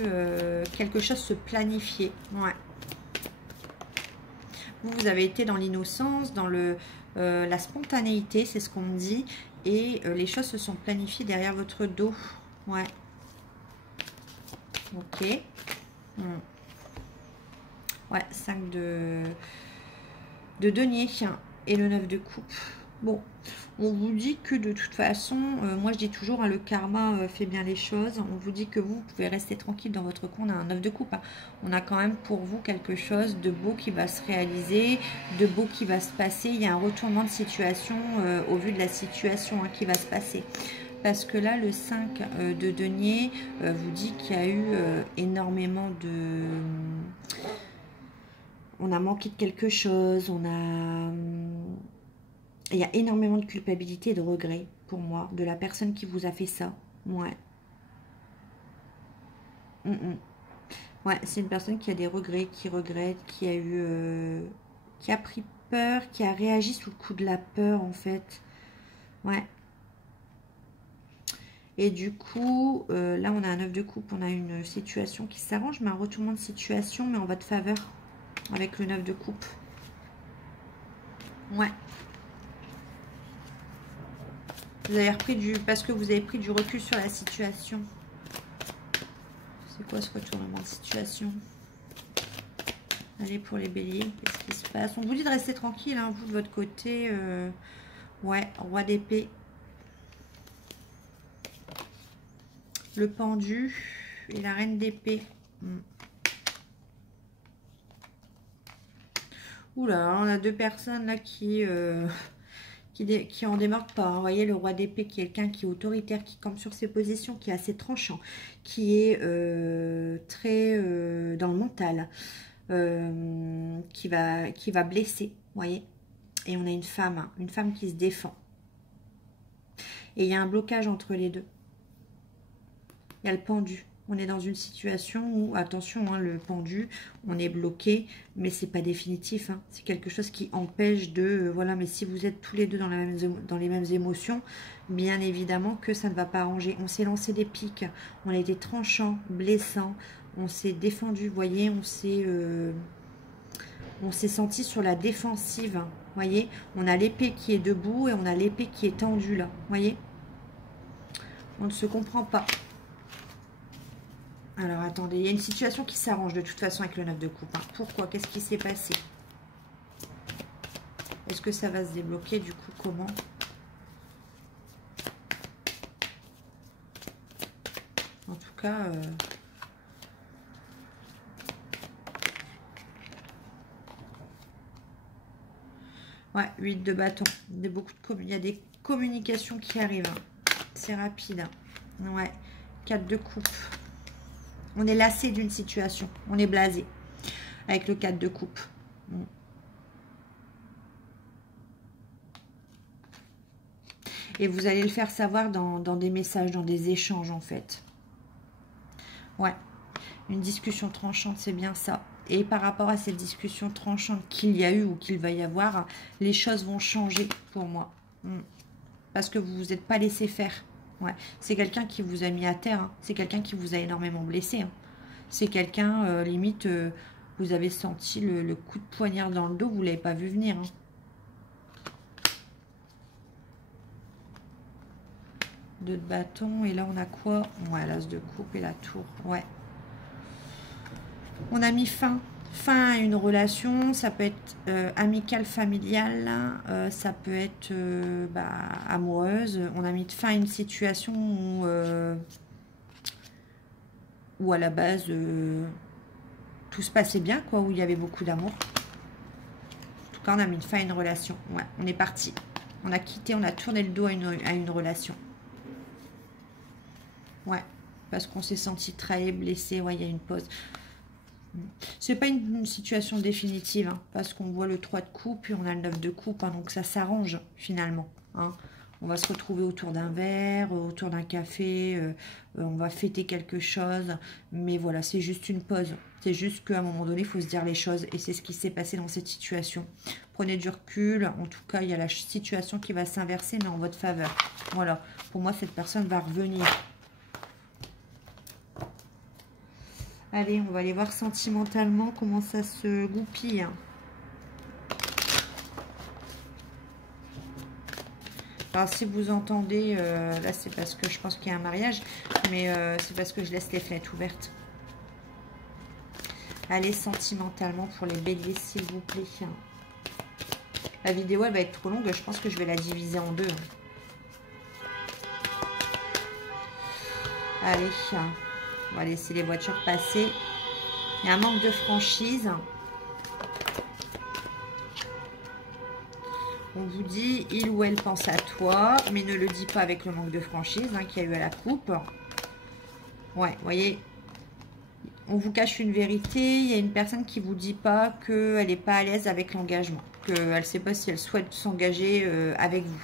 quelque chose se planifier. Ouais. Vous avez été dans l'innocence, dans la spontanéité, c'est ce qu'on me dit, et les choses se sont planifiées derrière votre dos. Ouais. Ok. Ouais, 5 de denier et le 9 de coupe. Bon, on vous dit que de toute façon, moi je dis toujours, hein, le karma fait bien les choses. On vous dit que vous pouvez rester tranquille dans votre coin. On a un 9 de coupe. Hein. On a quand même pour vous quelque chose de beau qui va se réaliser, de beau qui va se passer. Il y a un retournement de situation au vu de la situation, hein, qui va se passer. Parce que là, le 5 de denier vous dit qu'il y a eu énormément de... On a manqué de quelque chose, il y a énormément de culpabilité et de regret pour moi, de la personne qui vous a fait ça. Ouais. Ouais, c'est une personne qui a des regrets, qui regrette, qui a eu... qui a pris peur, qui a réagi sous le coup de la peur, en fait. Ouais. Et du coup, là, on a un 9 de coupe, on a une situation qui s'arrange, mais un retournement de situation, mais en votre faveur, avec le 9 de coupe. Ouais. Vous avez repris parce que vous avez pris du recul sur la situation. C'est quoi ce retournement de situation? Allez, pour les béliers, qu'est-ce qui se passe? On vous dit de rester tranquille, hein, vous de votre côté. Ouais, roi d'épée. Le pendu et la reine d'épée. Oula, on a deux personnes là qui en démarquent pas. Hein. Vous voyez, le roi d'épée qui est quelqu'un qui est autoritaire, qui campe sur ses positions, qui est assez tranchant, qui est très dans le mental, qui va blesser, vous voyez. Et on a une femme qui se défend. Et il y a un blocage entre les deux. Il y a le pendu. On est dans une situation où, attention, hein, le pendu, on est bloqué, mais c'est pas définitif. Hein. C'est quelque chose qui empêche de... voilà, mais si vous êtes tous les deux dans les mêmes émotions, bien évidemment que ça ne va pas arranger. On s'est lancé des pics, on a été tranchant, blessant, on s'est défendu, vous voyez, on s'est senti sur la défensive. Vous voyez, on a l'épée qui est debout et on a l'épée qui est tendue là. Vous voyez, on ne se comprend pas. Alors, attendez, il y a une situation qui s'arrange de toute façon avec le 9 de coupe. Hein. Pourquoi? Qu'est-ce qui s'est passé? Est-ce que ça va se débloquer? Du coup, comment? En tout cas... ouais, 8 de bâton. Il y a des communications qui arrivent. Hein. C'est rapide. Hein. Ouais, 4 de coupe. On est lassé d'une situation. On est blasé. Avec le 4 de coupe. Et vous allez le faire savoir dans des messages, dans des échanges en fait. Ouais. Une discussion tranchante, c'est bien ça. Et par rapport à cette discussion tranchante qu'il y a eu ou qu'il va y avoir, les choses vont changer pour moi. Parce que vous vous êtes pas laissé faire. Ouais. C'est quelqu'un qui vous a mis à terre. Hein. C'est quelqu'un qui vous a énormément blessé. Hein. C'est quelqu'un, limite, vous avez senti le coup de poignard dans le dos, vous ne l'avez pas vu venir. Hein. Deux de bâton. Et là, on a quoi? Ouais, l'as de coupe et la tour. Ouais. On a mis fin à une relation, ça peut être amicale, familiale, ça peut être amoureuse. On a mis fin à une situation où à la base tout se passait bien, quoi, où il y avait beaucoup d'amour. En tout cas, on a mis fin à une relation. Ouais, on est parti. On a quitté, on a tourné le dos à une relation. Ouais, parce qu'on s'est senti trahi, blessé. Ouais, il y a une pause. C'est pas une situation définitive, hein, parce qu'on voit le 3 de coupe, puis on a le 9 de coupe, hein, donc ça s'arrange finalement. Hein. On va se retrouver autour d'un verre, autour d'un café, on va fêter quelque chose, mais voilà, c'est juste une pause. C'est juste qu'à un moment donné, il faut se dire les choses, et c'est ce qui s'est passé dans cette situation. Prenez du recul, en tout cas, il y a la situation qui va s'inverser, mais en votre faveur. Voilà, pour moi, cette personne va revenir. Allez, on va aller voir sentimentalement comment ça se goupille. Alors, si vous entendez, là, c'est parce que je pense qu'il y a un mariage, mais c'est parce que je laisse les fenêtres ouvertes. Allez, sentimentalement pour les béliers, s'il vous plaît. La vidéo, elle va être trop longue. Je pense que je vais la diviser en deux. Allez, on va laisser les voitures passer. Il y a un manque de franchise. On vous dit, il ou elle pense à toi, mais ne le dit pas avec le manque de franchise qu'il y a eu à la coupe. Ouais, vous voyez, on vous cache une vérité. Il y a une personne qui ne vous dit pas qu'elle n'est pas à l'aise avec l'engagement, qu'elle ne sait pas si elle souhaite s'engager avec vous.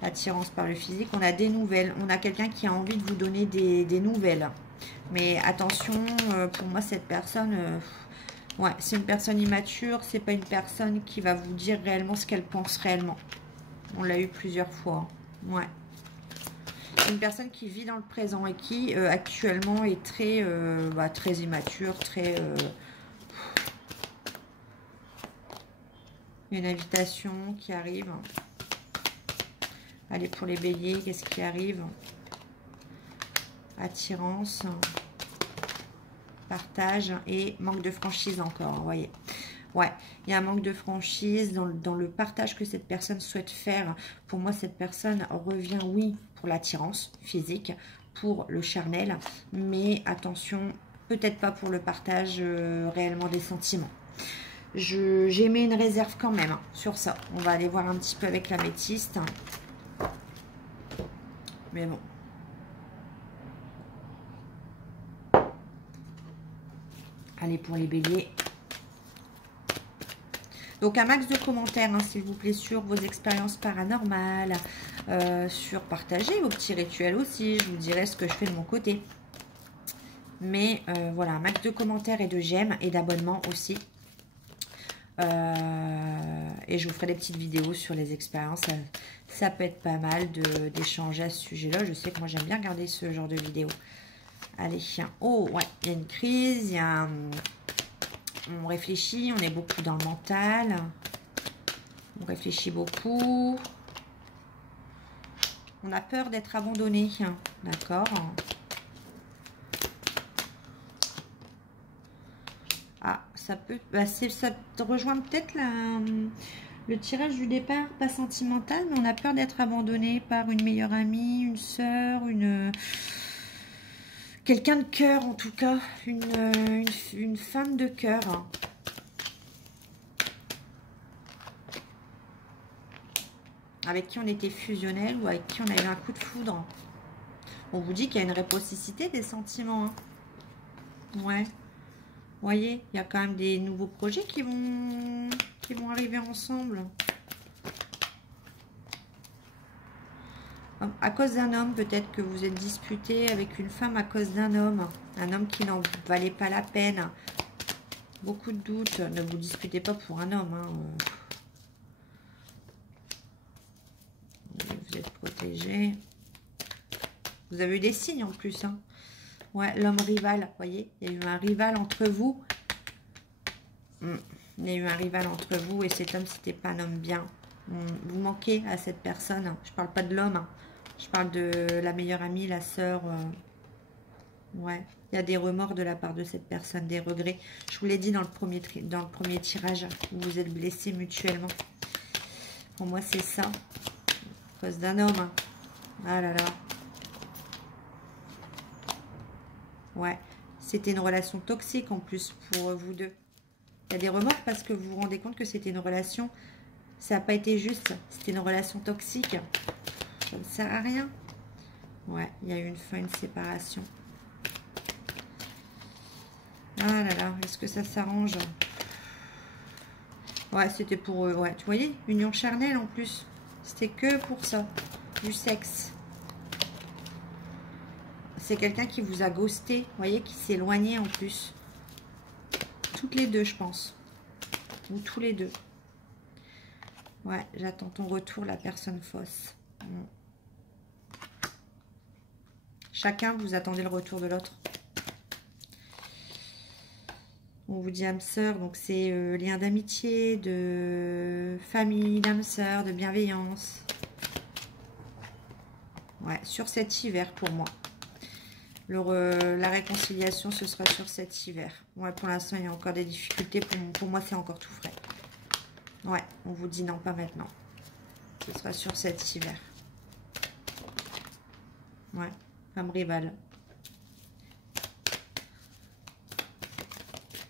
Attirance par le physique. On a des nouvelles. On a quelqu'un qui a envie de vous donner des nouvelles. Mais attention, pour moi, cette personne... ouais, c'est une personne immature. C'est pas une personne qui va vous dire réellement ce qu'elle pense réellement. On l'a eu plusieurs fois. Ouais. C'est une personne qui vit dans le présent et qui, actuellement, est très, très immature, très... une invitation qui arrive. Allez, pour les béliers, qu'est-ce qui arrive? Attirance, partage et manque de franchise encore, vous voyez. Ouais, il y a un manque de franchise dans le partage que cette personne souhaite faire. Pour moi, cette personne revient, oui, pour l'attirance physique, pour le charnel, mais attention, peut-être pas pour le partage réellement des sentiments. J'ai mis une réserve quand même sur ça. On va aller voir un petit peu avec l'améthyste. Mais bon. Allez, pour les béliers. Donc, un max de commentaires, s'il vous plaît, sur vos expériences paranormales, sur partager vos petits rituels aussi. Je vous dirai ce que je fais de mon côté. Mais voilà, un max de commentaires et de j'aime et d'abonnements aussi. Et je vous ferai des petites vidéos sur les expériences. Ça peut être pas mal d'échanger à ce sujet-là. Je sais que moi, j'aime bien regarder ce genre de vidéos. Allez, oh, ouais, il y a une crise, il y a on réfléchit, on est beaucoup dans le mental. On réfléchit beaucoup. On a peur d'être abandonné, d'accord. Ah, ça peut... ça rejoint peut-être le tirage du départ, pas sentimental, mais on a peur d'être abandonné par une meilleure amie, une sœur, quelqu'un de cœur en tout cas, une femme de cœur. Avec qui on était fusionnel ou avec qui on a eu un coup de foudre. On vous dit qu'il y a une réciprocité des sentiments. Hein. Ouais. Vous voyez, il y a quand même des nouveaux projets qui vont arriver ensemble. À cause d'un homme, peut-être que vous êtes disputé avec une femme à cause d'un homme. Un homme qui n'en valait pas la peine. Beaucoup de doutes. Ne vous disputez pas pour un homme. Hein. Vous êtes protégé. Vous avez eu des signes en plus. Hein. Ouais, l'homme rival. Vous voyez, il y a eu un rival entre vous. Il y a eu un rival entre vous et cet homme, c'était pas un homme bien. Vous manquez à cette personne. Je parle pas de l'homme. Hein. Je parle de la meilleure amie, la sœur. Ouais, il y a des remords de la part de cette personne, des regrets. Je vous l'ai dit dans le premier tirage, vous vous êtes blessés mutuellement. Pour moi, c'est ça. À cause d'un homme. Hein. Ah là là. Ouais, c'était une relation toxique en plus pour vous deux. Il y a des remords parce que vous vous rendez compte que c'était une relation... Ça n'a pas été juste. C'était une relation toxique. Ça ne sert à rien. Ouais, il y a eu une fin, une séparation. Ah là là, est-ce que ça s'arrange? Ouais, c'était pour eux. Ouais, tu voyais, union charnelle en plus. C'était que pour ça. Du sexe. C'est quelqu'un qui vous a ghosté. Vous voyez, qui s'est éloigné en plus. Toutes les deux, je pense. Ou tous les deux. Ouais, j'attends ton retour, la personne fausse. Chacun, vous attendez le retour de l'autre. On vous dit âme sœur, donc c'est lien d'amitié, de famille, d'âme sœur, de bienveillance. Ouais, sur cet hiver pour moi. La réconciliation, ce sera sur cet hiver. Ouais, pour l'instant, il y a encore des difficultés. Pour moi, c'est encore tout frais. Ouais, on vous dit non, pas maintenant. Ce sera sur cet hiver. Ouais, femme rivale.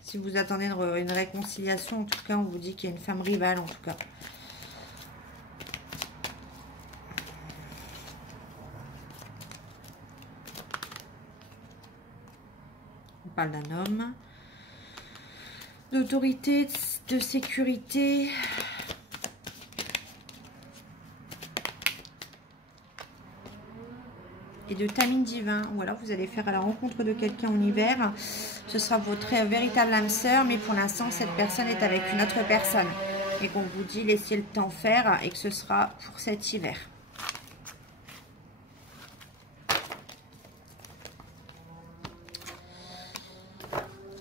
Si vous attendez une réconciliation, en tout cas, on vous dit qu'il y a une femme rivale, en tout cas. On parle d'un homme. D'autorité, de sécurité. Et de timing divin. Voilà, vous allez faire à la rencontre de quelqu'un en hiver. Ce sera votre véritable âme sœur, mais pour l'instant, cette personne est avec une autre personne. Et qu'on vous dit laissez le temps faire et que ce sera pour cet hiver.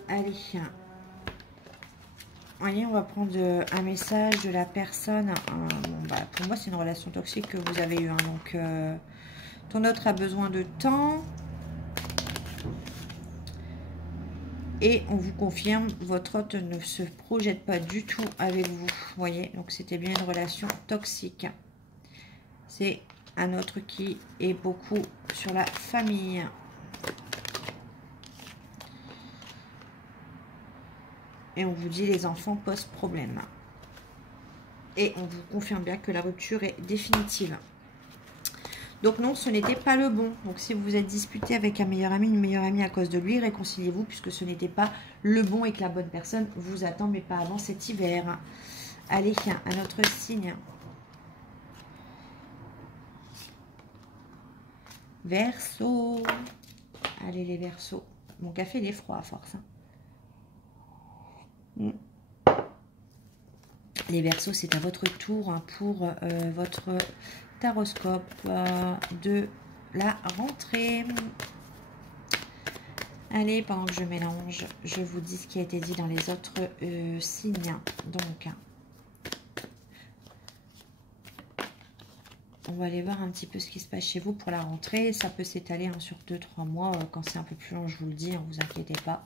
Allez. Voyez, on va prendre un message de la personne. Bon, bah, pour moi, c'est une relation toxique que vous avez eue. Hein, donc, ton autre a besoin de temps. Et on vous confirme, votre autre ne se projette pas du tout avec vous. Vous voyez, donc c'était bien une relation toxique. C'est un autre qui est beaucoup sur la famille. Et on vous dit les enfants posent problème. Et on vous confirme bien que la rupture est définitive. Donc non, ce n'était pas le bon. Donc si vous vous êtes disputé avec un meilleur ami, une meilleure amie à cause de lui, réconciliez-vous puisque ce n'était pas le bon et que la bonne personne vous attend, mais pas avant cet hiver. Allez, un autre signe. Verseau. Allez les Verseaux. Mon café, il est froid à force. Hein. Les Verseaux, c'est à votre tour hein, pour votre taroscope de la rentrée. Allez, pendant que je mélange, je vous dis ce qui a été dit dans les autres signes. Donc, on va aller voir un petit peu ce qui se passe chez vous pour la rentrée. Ça peut s'étaler hein, sur 2-3 mois. Quand c'est un peu plus long, je vous le dis, ne vous inquiétez pas.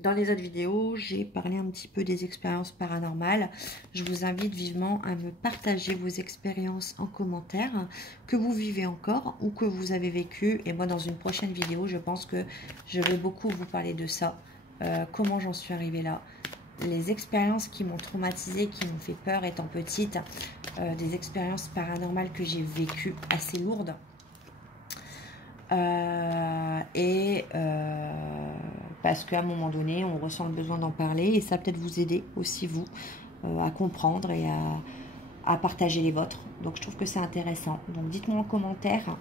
Dans les autres vidéos, j'ai parlé un petit peu des expériences paranormales. Je vous invite vivement à me partager vos expériences en commentaire, que vous vivez encore ou que vous avez vécu. Et moi, dans une prochaine vidéo, je pense que je vais beaucoup vous parler de ça. Comment j'en suis arrivée là. Les expériences qui m'ont traumatisée, qui m'ont fait peur étant petite. des expériences paranormales que j'ai vécues assez lourdes. Parce qu'à un moment donné, on ressent le besoin d'en parler et ça peut-être vous aider aussi, vous, à comprendre et à partager les vôtres. Donc, je trouve que c'est intéressant. Donc, dites-moi en commentaire,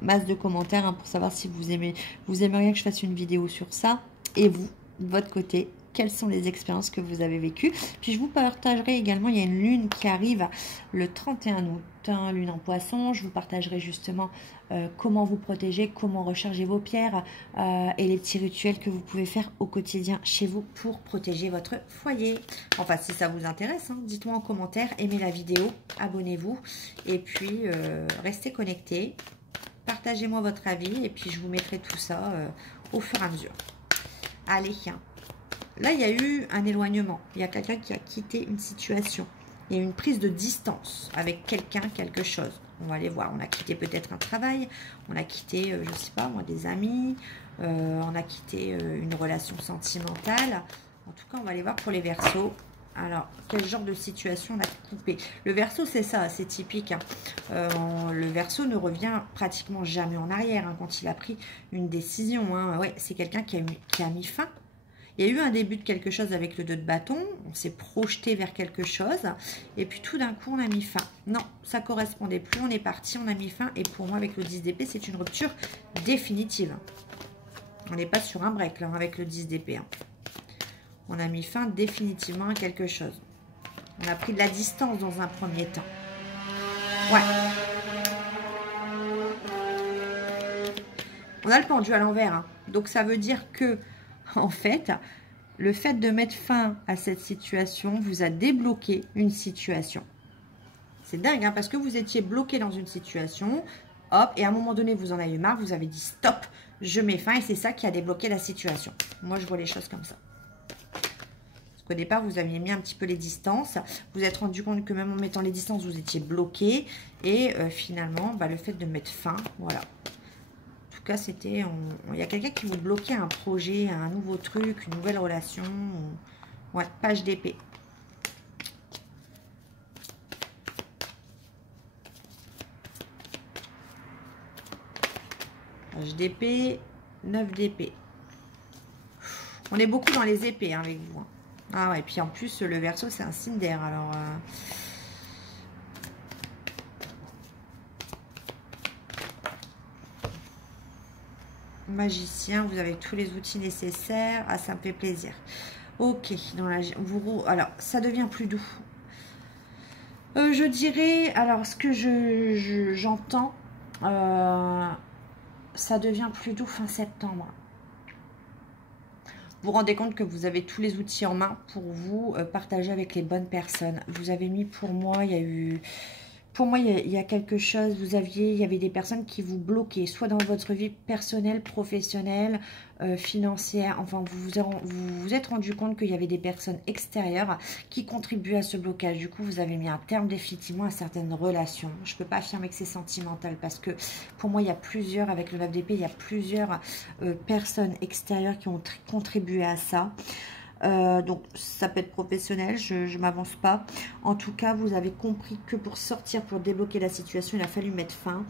masse de commentaires pour savoir si vous aimeriez que je fasse une vidéo sur ça. Et vous, de votre côté, quelles sont les expériences que vous avez vécues. Puis je vous partagerai également, il y a une lune qui arrive le 31 août, lune en poisson. Je vous partagerai justement comment vous protéger, comment recharger vos pierres et les petits rituels que vous pouvez faire au quotidien chez vous pour protéger votre foyer. Enfin, si ça vous intéresse, hein, dites-moi en commentaire, aimez la vidéo, abonnez-vous et puis restez connectés. Partagez-moi votre avis et puis je vous mettrai tout ça au fur et à mesure. Allez, là, il y a eu un éloignement. Il y a quelqu'un qui a quitté une situation. Il y a eu une prise de distance avec quelqu'un, quelque chose. On va aller voir. On a quitté peut-être un travail. On a quitté, je ne sais pas moi, des amis. On a quitté une relation sentimentale. En tout cas, on va aller voir pour les Verseaux. Alors, quel genre de situation on a coupé? Le Verseau, c'est ça, c'est typique. Hein. Le Verseau ne revient pratiquement jamais en arrière hein, quand il a pris une décision. Hein. Ouais, c'est quelqu'un qui a mis fin. Il y a eu un début de quelque chose avec le 2 de bâton. On s'est projeté vers quelque chose. Et puis tout d'un coup, on a mis fin. Non, ça ne correspondait plus. On est parti, on a mis fin. Et pour moi, avec le 10 d'épée, c'est une rupture définitive. On n'est pas sur un break là, avec le 10 d'épée. Hein. On a mis fin définitivement à quelque chose. On a pris de la distance dans un premier temps. Ouais. On a le pendu à l'envers. Hein. Donc ça veut dire que, en fait, le fait de mettre fin à cette situation vous a débloqué une situation. C'est dingue, hein, parce que vous étiez bloqué dans une situation, hop, et à un moment donné, vous en avez eu marre, vous avez dit stop, je mets fin, et c'est ça qui a débloqué la situation. Moi, je vois les choses comme ça. Parce qu'au départ, vous aviez mis un petit peu les distances, vous vous êtes rendu compte que même en mettant les distances, vous étiez bloqué, et finalement, le fait de mettre fin, voilà. En tout cas, c'était... Il y a quelqu'un qui vous bloquait un projet, un nouveau truc, une nouvelle relation. Ouais, page d'épée. Page d'épée, 9 d'épée. On est beaucoup dans les épées hein, avec vous. Hein. Ah ouais, et puis en plus, le Verseau, c'est un signe d'air. Alors... Magicien, vous avez tous les outils nécessaires. Ah, ça me fait plaisir. Ok, alors, ça devient plus doux. Je dirais, alors, ce que j'entends, ça devient plus doux fin septembre. Vous vous rendez compte que vous avez tous les outils en main pour vous partager avec les bonnes personnes. Vous avez mis, pour moi, il y a eu... Pour moi, il y a quelque chose, il y avait des personnes qui vous bloquaient, soit dans votre vie personnelle, professionnelle, financière. Enfin, vous vous êtes rendu compte qu'il y avait des personnes extérieures qui contribuaient à ce blocage. Du coup, vous avez mis un terme définitivement à certaines relations. Je ne peux pas affirmer que c'est sentimental parce que pour moi, il y a plusieurs, avec le 9 d'épée, il y a plusieurs personnes extérieures qui ont contribué à ça. Donc ça peut être professionnel, je ne m'avance pas. En tout cas, vous avez compris que pour sortir, pour débloquer la situation, il a fallu mettre fin.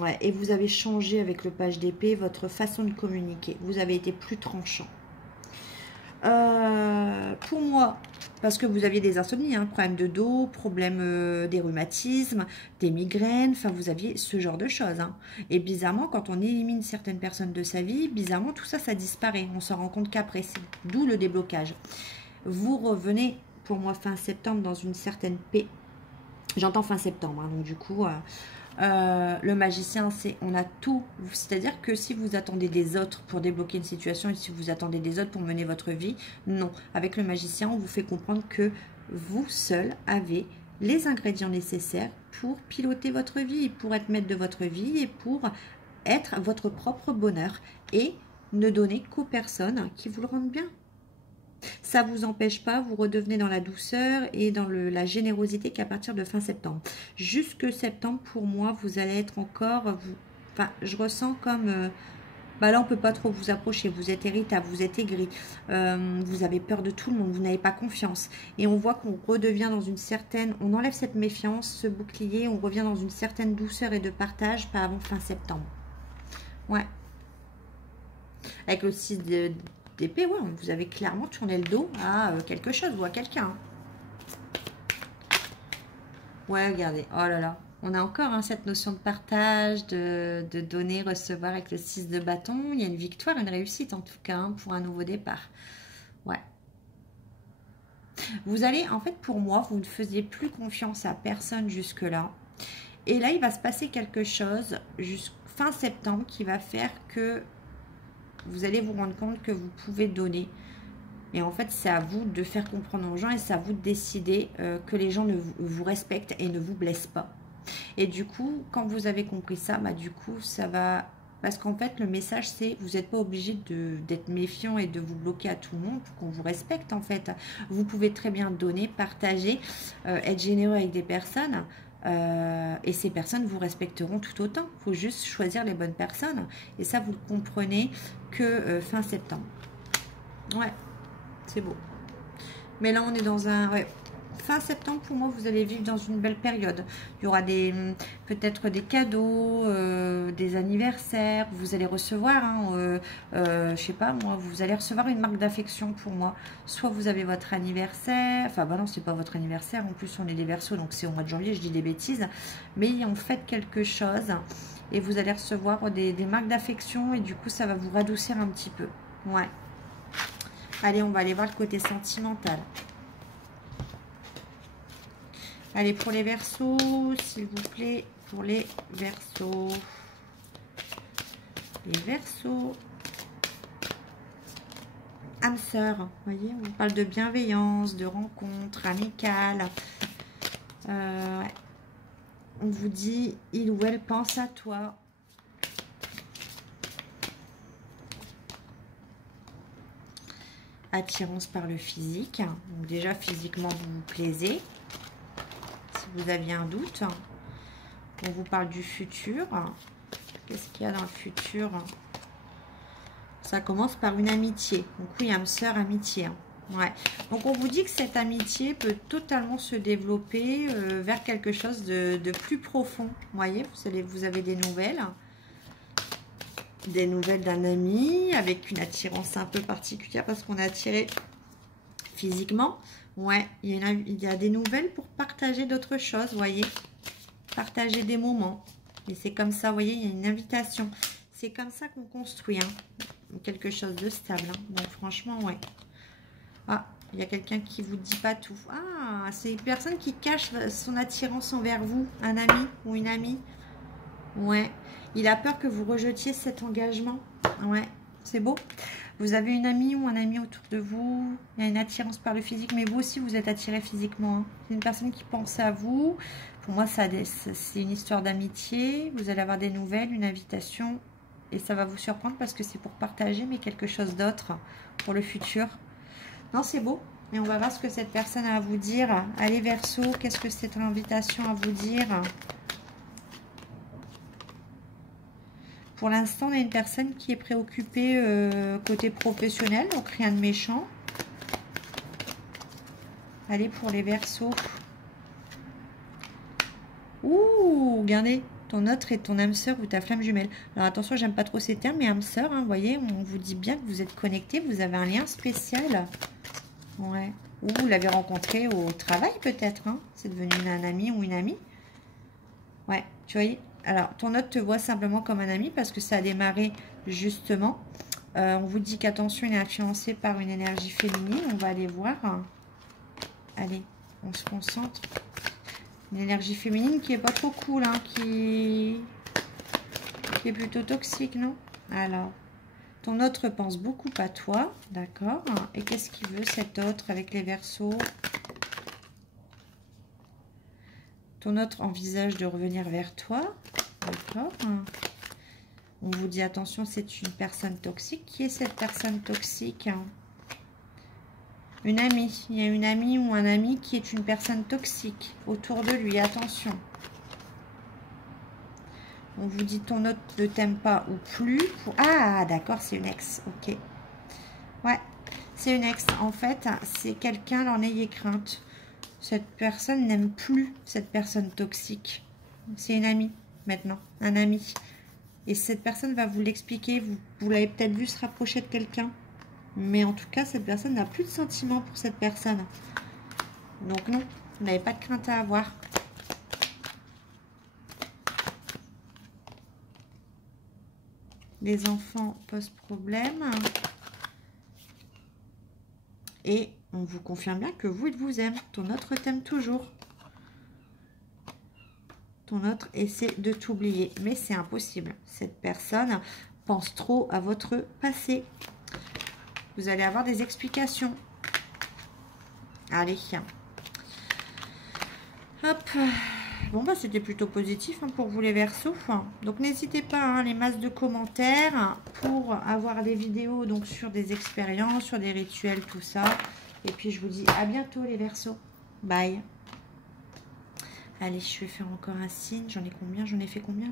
Ouais, et vous avez changé avec le page d'épée votre façon de communiquer. Vous avez été plus tranchant. Pour moi, parce que vous aviez des insomnies, hein, problèmes de dos, problèmes des rhumatismes, des migraines, enfin vous aviez ce genre de choses. Hein. Et bizarrement, quand on élimine certaines personnes de sa vie, bizarrement tout ça, ça disparaît. On se rend compte qu'après, d'où le déblocage. Vous revenez, pour moi, fin septembre, dans une certaine paix. J'entends fin septembre, hein, donc du coup... le magicien, on a tout. C'est-à-dire que si vous attendez des autres pour débloquer une situation et si vous attendez des autres pour mener votre vie, non. Avec le magicien, on vous fait comprendre que vous seul avez les ingrédients nécessaires pour piloter votre vie, pour être maître de votre vie et pour être votre propre bonheur et ne donner qu'aux personnes qui vous le rendent bien. Ça ne vous empêche pas, vous redevenez dans la douceur et dans la générosité qu'à partir de fin septembre. Jusque septembre, pour moi, vous allez être encore... Enfin, je ressens comme Bah là, on peut pas trop vous approcher. Vous êtes irritable, vous êtes aigri, vous avez peur de tout le monde, vous n'avez pas confiance. Et on voit qu'on redevient dans une certaine... On enlève cette méfiance, ce bouclier, on revient dans une certaine douceur et de partage, pas avant fin septembre. Ouais. Avec le 6 d'épée, ouais, vous avez clairement tourné le dos à quelque chose ou à quelqu'un. Ouais, regardez. Oh là là. On a encore hein, cette notion de partage, de donner, recevoir avec le 6 de bâton. Il y a une victoire, une réussite en tout cas, hein, pour un nouveau départ. Ouais. Vous allez, en fait, pour moi, vous ne faisiez plus confiance à personne jusque-là. Et là, il va se passer quelque chose jusqu'à fin septembre qui va faire que vous allez vous rendre compte que vous pouvez donner. Et en fait, c'est à vous de faire comprendre aux gens et c'est à vous de décider que les gens vous respectent et ne vous blessent pas. Et du coup, quand vous avez compris ça, bah du coup, ça va... Parce qu'en fait, le message, c'est vous n'êtes pas obligé d'être méfiant et de vous bloquer à tout le monde pour qu'on vous respecte, en fait. Vous pouvez très bien donner, partager, être généreux avec des personnes. Et ces personnes vous respecteront tout autant. Il faut juste choisir les bonnes personnes. Et ça, vous le comprenez que fin septembre. Ouais, c'est beau. Mais là, on est dans un... Ouais. Fin septembre, pour moi, vous allez vivre dans une belle période. Il y aura peut-être des cadeaux, des anniversaires. Vous allez recevoir, hein, je sais pas, moi, vous allez recevoir une marque d'affection pour moi. Soit vous avez votre anniversaire. Enfin, bah non, c'est pas votre anniversaire. En plus, on est des Verseaux, donc c'est au mois de janvier, je dis des bêtises. Mais on fait quelque chose et vous allez recevoir des marques d'affection et du coup, ça va vous radoucir un petit peu. Ouais. Allez, on va aller voir le côté sentimental. Allez, pour les Verseaux, s'il vous plaît, pour les Verseaux. Les Verseaux. Âme sœur, vous voyez, on parle de bienveillance, de rencontre amicale. Ouais. On vous dit, il ou elle pense à toi. Attirance par le physique. Donc déjà, physiquement, vous vous plaisez. Vous aviez un doute. On vous parle du futur. Qu'est-ce qu'il y a dans le futur? Ça commence par une amitié. Donc oui, âme sœur, amitié. Ouais. Donc on vous dit que cette amitié peut totalement se développer vers quelque chose de plus profond. Vous voyez, vous avez des nouvelles. Des nouvelles d'un ami avec une attirance un peu particulière parce qu'on est attiré physiquement. Ouais, il y a des nouvelles pour partager d'autres choses, vous voyez. Partager des moments. Et c'est comme ça, vous voyez, il y a une invitation. C'est comme ça qu'on construit hein, quelque chose de stable. Hein. Donc franchement, ouais. Ah, il y a quelqu'un qui vous dit pas tout. Ah, c'est une personne qui cache son attirance envers vous, un ami ou une amie. Ouais, il a peur que vous rejetiez cet engagement. Ouais, c'est beau. Vous avez une amie ou un ami autour de vous. Il y a une attirance par le physique, mais vous aussi, vous êtes attiré physiquement. Hein. C'est une personne qui pense à vous. Pour moi, c'est une histoire d'amitié. Vous allez avoir des nouvelles, une invitation. Et ça va vous surprendre parce que c'est pour partager, mais quelque chose d'autre pour le futur. Non, c'est beau. Et on va voir ce que cette personne a à vous dire. Allez, Verseau, qu'est-ce que c'est l'invitation à vous dire ? Pour l'instant, on a une personne qui est préoccupée côté professionnel, donc rien de méchant. Allez, pour les Verseaux. Ouh, regardez, ton autre et ton âme sœur ou ta flamme jumelle. Alors attention, j'aime pas trop ces termes, mais âme sœur, hein, vous voyez, on vous dit bien que vous êtes connectés, vous avez un lien spécial. Ouais. Ou vous l'avez rencontré au travail peut-être, hein. C'est devenu un ami ou une amie. Ouais, tu vois. Alors, ton autre te voit simplement comme un ami parce que ça a démarré justement. On vous dit qu'attention, il est influencé par une énergie féminine. On va aller voir. Allez, on se concentre. Une énergie féminine qui est pas trop cool, hein, qui est plutôt toxique, non? Alors, ton autre pense beaucoup à toi, d'accord? Et qu'est-ce qu'il veut cet autre avec les Verseaux? Ton autre envisage de revenir vers toi. D'accord. On vous dit attention, c'est une personne toxique. Qui est cette personne toxique? Une amie. Il y a une amie ou un ami qui est une personne toxique autour de lui. Attention. On vous dit ton autre ne t'aime pas ou plus. Ah, d'accord, c'est une ex. Ok. Ouais, c'est une ex. En fait, c'est quelqu'un, alors n'ayez crainte. Cette personne n'aime plus cette personne toxique. C'est une amie, maintenant. Un ami. Et cette personne va vous l'expliquer. Vous l'avez peut-être vu se rapprocher de quelqu'un. Mais en tout cas, cette personne n'a plus de sentiments pour cette personne. Donc non, vous n'avez pas de crainte à avoir. Les enfants posent problème. Et on vous confirme bien que vous, il vous aime. Ton autre t'aime toujours. Ton autre essaie de t'oublier. Mais c'est impossible. Cette personne pense trop à votre passé. Vous allez avoir des explications. Allez. Hop. Bon, bah, c'était plutôt positif hein, pour vous les Verseaux. Donc, n'hésitez pas, hein, les masses de commentaires pour avoir des vidéos donc sur des expériences, sur des rituels, tout ça. Et puis, je vous dis à bientôt les Verseaux. Bye. Allez, je vais faire encore un signe. J'en ai combien? J'en ai fait combien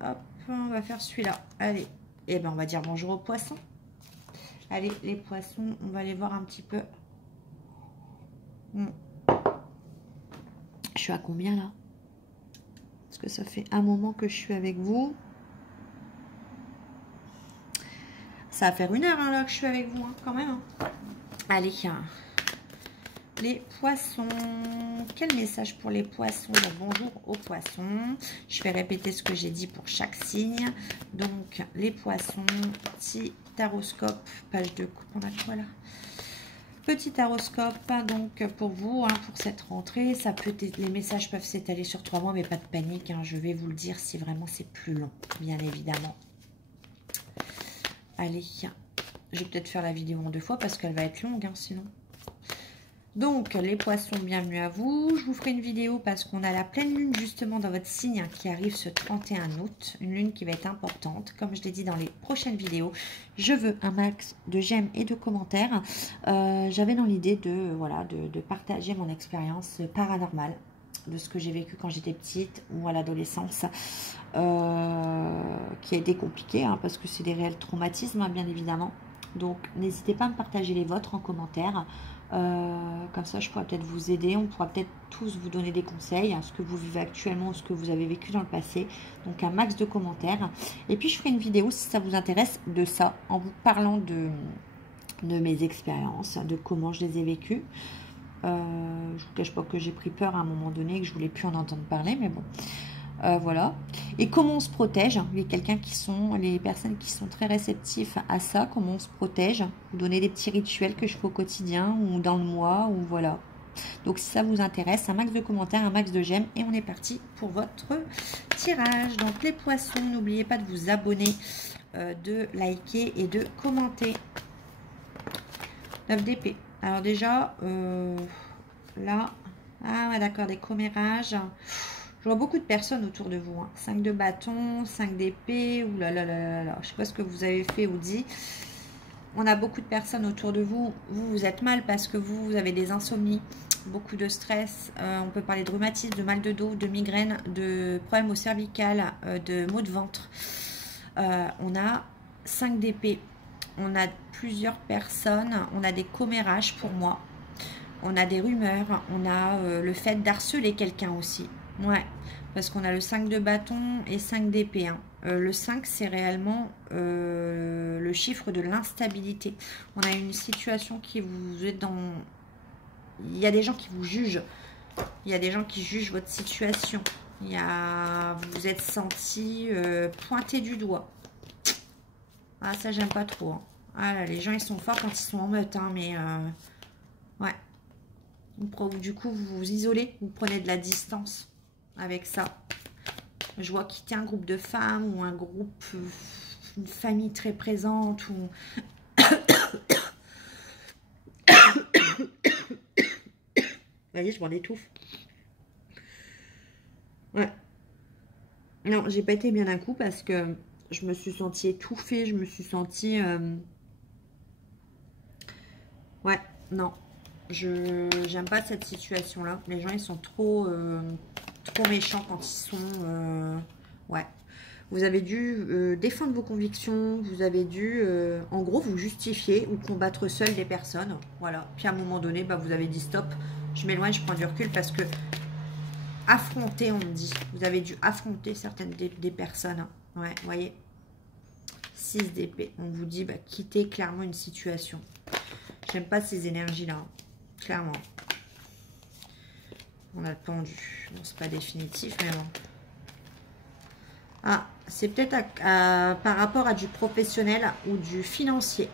là? Hop, on va faire celui-là. Allez. Et ben, on va dire bonjour aux poissons. Allez, les poissons, on va aller voir un petit peu. Je suis à combien là? Parce que ça fait un moment que je suis avec vous. Ça va faire 1 heure hein, là que je suis avec vous, hein, quand même. Hein. Allez, les poissons. Quel message pour les poissons? Bonjour aux poissons. Je vais répéter ce que j'ai dit pour chaque signe. Donc, les poissons, petit taroscope, page de coupe. On a quoi là? Petit taroscope, donc pour vous, hein, pour cette rentrée, ça peut être, les messages peuvent s'étaler sur 3 mois, mais pas de panique. Hein, je vais vous le dire si vraiment c'est plus long, bien évidemment. Allez, je vais peut-être faire la vidéo en 2 fois parce qu'elle va être longue, hein, sinon. Donc, les poissons, bienvenue à vous. Je vous ferai une vidéo parce qu'on a la pleine lune justement dans votre signe qui arrive ce 31 août. Une lune qui va être importante. Comme je l'ai dit dans les prochaines vidéos, je veux un max de j'aime et de commentaires. J'avais dans l'idée de, voilà, de partager mon expérience paranormale de ce que j'ai vécu quand j'étais petite ou à l'adolescence, qui a été compliqué hein, parce que c'est des réels traumatismes, hein, bien évidemment. Donc, n'hésitez pas à me partager les vôtres en commentaire. Comme ça, je pourrais peut-être vous aider. On pourra peut-être tous vous donner des conseils, hein, ce que vous vivez actuellement, ce que vous avez vécu dans le passé. Donc, un max de commentaires. Et puis, je ferai une vidéo, si ça vous intéresse, de ça, en vous parlant de mes expériences, de comment je les ai vécues. Je ne vous cache pas que j'ai pris peur à un moment donné, que je ne voulais plus en entendre parler, mais bon. Voilà. Et comment on se protège, les personnes qui sont très réceptives à ça, comment on se protège, vous donner des petits rituels que je fais au quotidien ou dans le mois, ou voilà. Donc si ça vous intéresse, un max de commentaires, un max de j'aime, et on est parti pour votre tirage. Donc les poissons, n'oubliez pas de vous abonner, de liker et de commenter. 9 d'épée. Alors déjà, là, ah ouais, d'accord, des commérages. Je vois beaucoup de personnes autour de vous. Hein. 5 de bâton, 5 d'épée. Ouh là là là là là. Je ne sais pas ce que vous avez fait ou dit. On a beaucoup de personnes autour de vous. Vous êtes mal parce que vous avez des insomnies, beaucoup de stress. On peut parler de rhumatisme, de mal de dos, de migraine, de problèmes au cervical, de maux de ventre. On a 5 d'épée. On a plusieurs personnes. On a des commérages pour moi. On a des rumeurs. On a le fait d'harceler quelqu'un aussi. Ouais, parce qu'on a le 5 de bâton et 5 d'épée. Hein. Le 5, c'est réellement le chiffre de l'instabilité. On a une situation qui vous est dans... Il y a des gens qui vous jugent. Il y a des gens qui jugent votre situation. Vous vous êtes senti pointé du doigt. Ah, ça, j'aime pas trop. Hein. Ah là, les gens, ils sont forts quand ils sont en meute. Hein, mais, ouais. Du coup, vous vous isolez. Vous prenez de la distance. Avec ça, je vois quitter un groupe de femmes ou un groupe, une famille très présente ou voyez, je m'en étouffe. Ouais. Non, j'ai pas été bien d'un coup parce que je me suis sentie étouffée, je me suis sentie... Ouais, non. J'aime pas cette situation-là. Les gens, ils sont trop... trop méchants quand ils sont... ouais. Vous avez dû défendre vos convictions. Vous avez dû, en gros, vous justifier ou combattre seul des personnes. Voilà. Puis à un moment donné, bah, vous avez dit stop. Je m'éloigne, je prends du recul parce que affronter, on me dit. Vous avez dû affronter certaines des personnes. Hein. Ouais, vous voyez. 6 d'épée. On vous dit, bah, quittez clairement une situation. J'aime pas ces énergies-là. Hein. Clairement. On a le pendu. Bon, c'est pas définitif, mais bon. Ah, c'est peut-être par rapport à du professionnel ou du financier.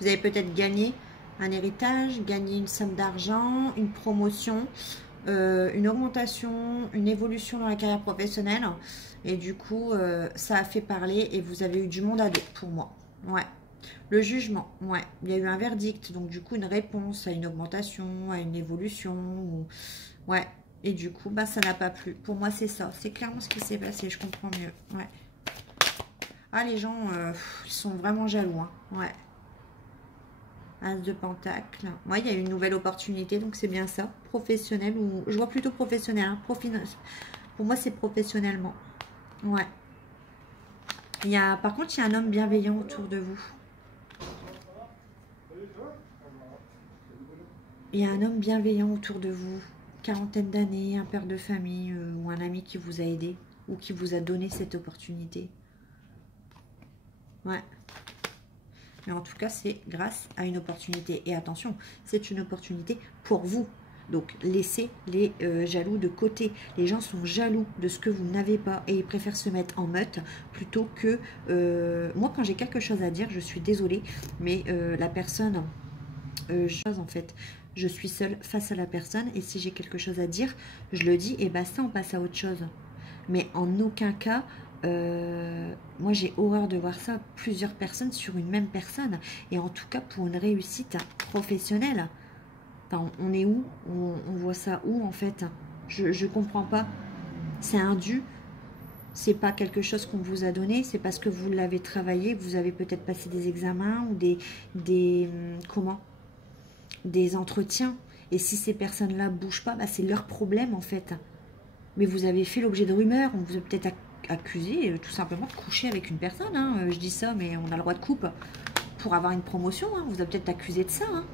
Vous avez peut-être gagné un héritage, gagné une somme d'argent, une promotion, une augmentation, une évolution dans la carrière professionnelle. Et du coup, ça a fait parler et vous avez eu du monde à dos pour moi. Ouais. Le jugement, ouais. Il y a eu un verdict, donc du coup, une réponse à une augmentation, à une évolution. Ou... ouais. Et du coup, bah, ça n'a pas plu. Pour moi, c'est ça. C'est clairement ce qui s'est passé. Je comprends mieux. Ouais. Ah, les gens, ils sont vraiment jaloux. Hein. Ouais. As de Pentacle. Ouais, il y a une nouvelle opportunité, donc c'est bien ça. Professionnel ou... je vois plutôt professionnel. Hein. Pour moi, c'est professionnellement. Ouais. Par contre, il y a un homme bienveillant autour de vous. Il y a un homme bienveillant autour de vous. Quarantaine d'années, un père de famille ou un ami qui vous a aidé ou qui vous a donné cette opportunité. Ouais. Mais en tout cas, c'est grâce à une opportunité. Et attention, c'est une opportunité pour vous. Donc, laissez les jaloux de côté. Les gens sont jaloux de ce que vous n'avez pas et ils préfèrent se mettre en meute plutôt que... moi, quand j'ai quelque chose à dire, je suis désolée, mais la personne... en fait, je suis seule face à la personne et si j'ai quelque chose à dire, je le dis et basta, on passe à autre chose. Mais en aucun cas... moi j'ai horreur de voir ça, plusieurs personnes sur une même personne et en tout cas pour une réussite professionnelle. Enfin, on est où? On voit ça où en fait? Je comprends pas. C'est un dû. C'est pas quelque chose qu'on vous a donné. C'est parce que vous l'avez travaillé. Vous avez peut-être passé des examens ou des entretiens. Et si ces personnes-là bougent pas, bah, c'est leur problème en fait. Mais vous avez fait l'objet de rumeurs. On vous a peut-être accusé tout simplement de coucher avec une personne. Hein. Je dis ça, mais on a le droit de coupe pour avoir une promotion. Hein. On vous a peut-être accusé de ça. Hein.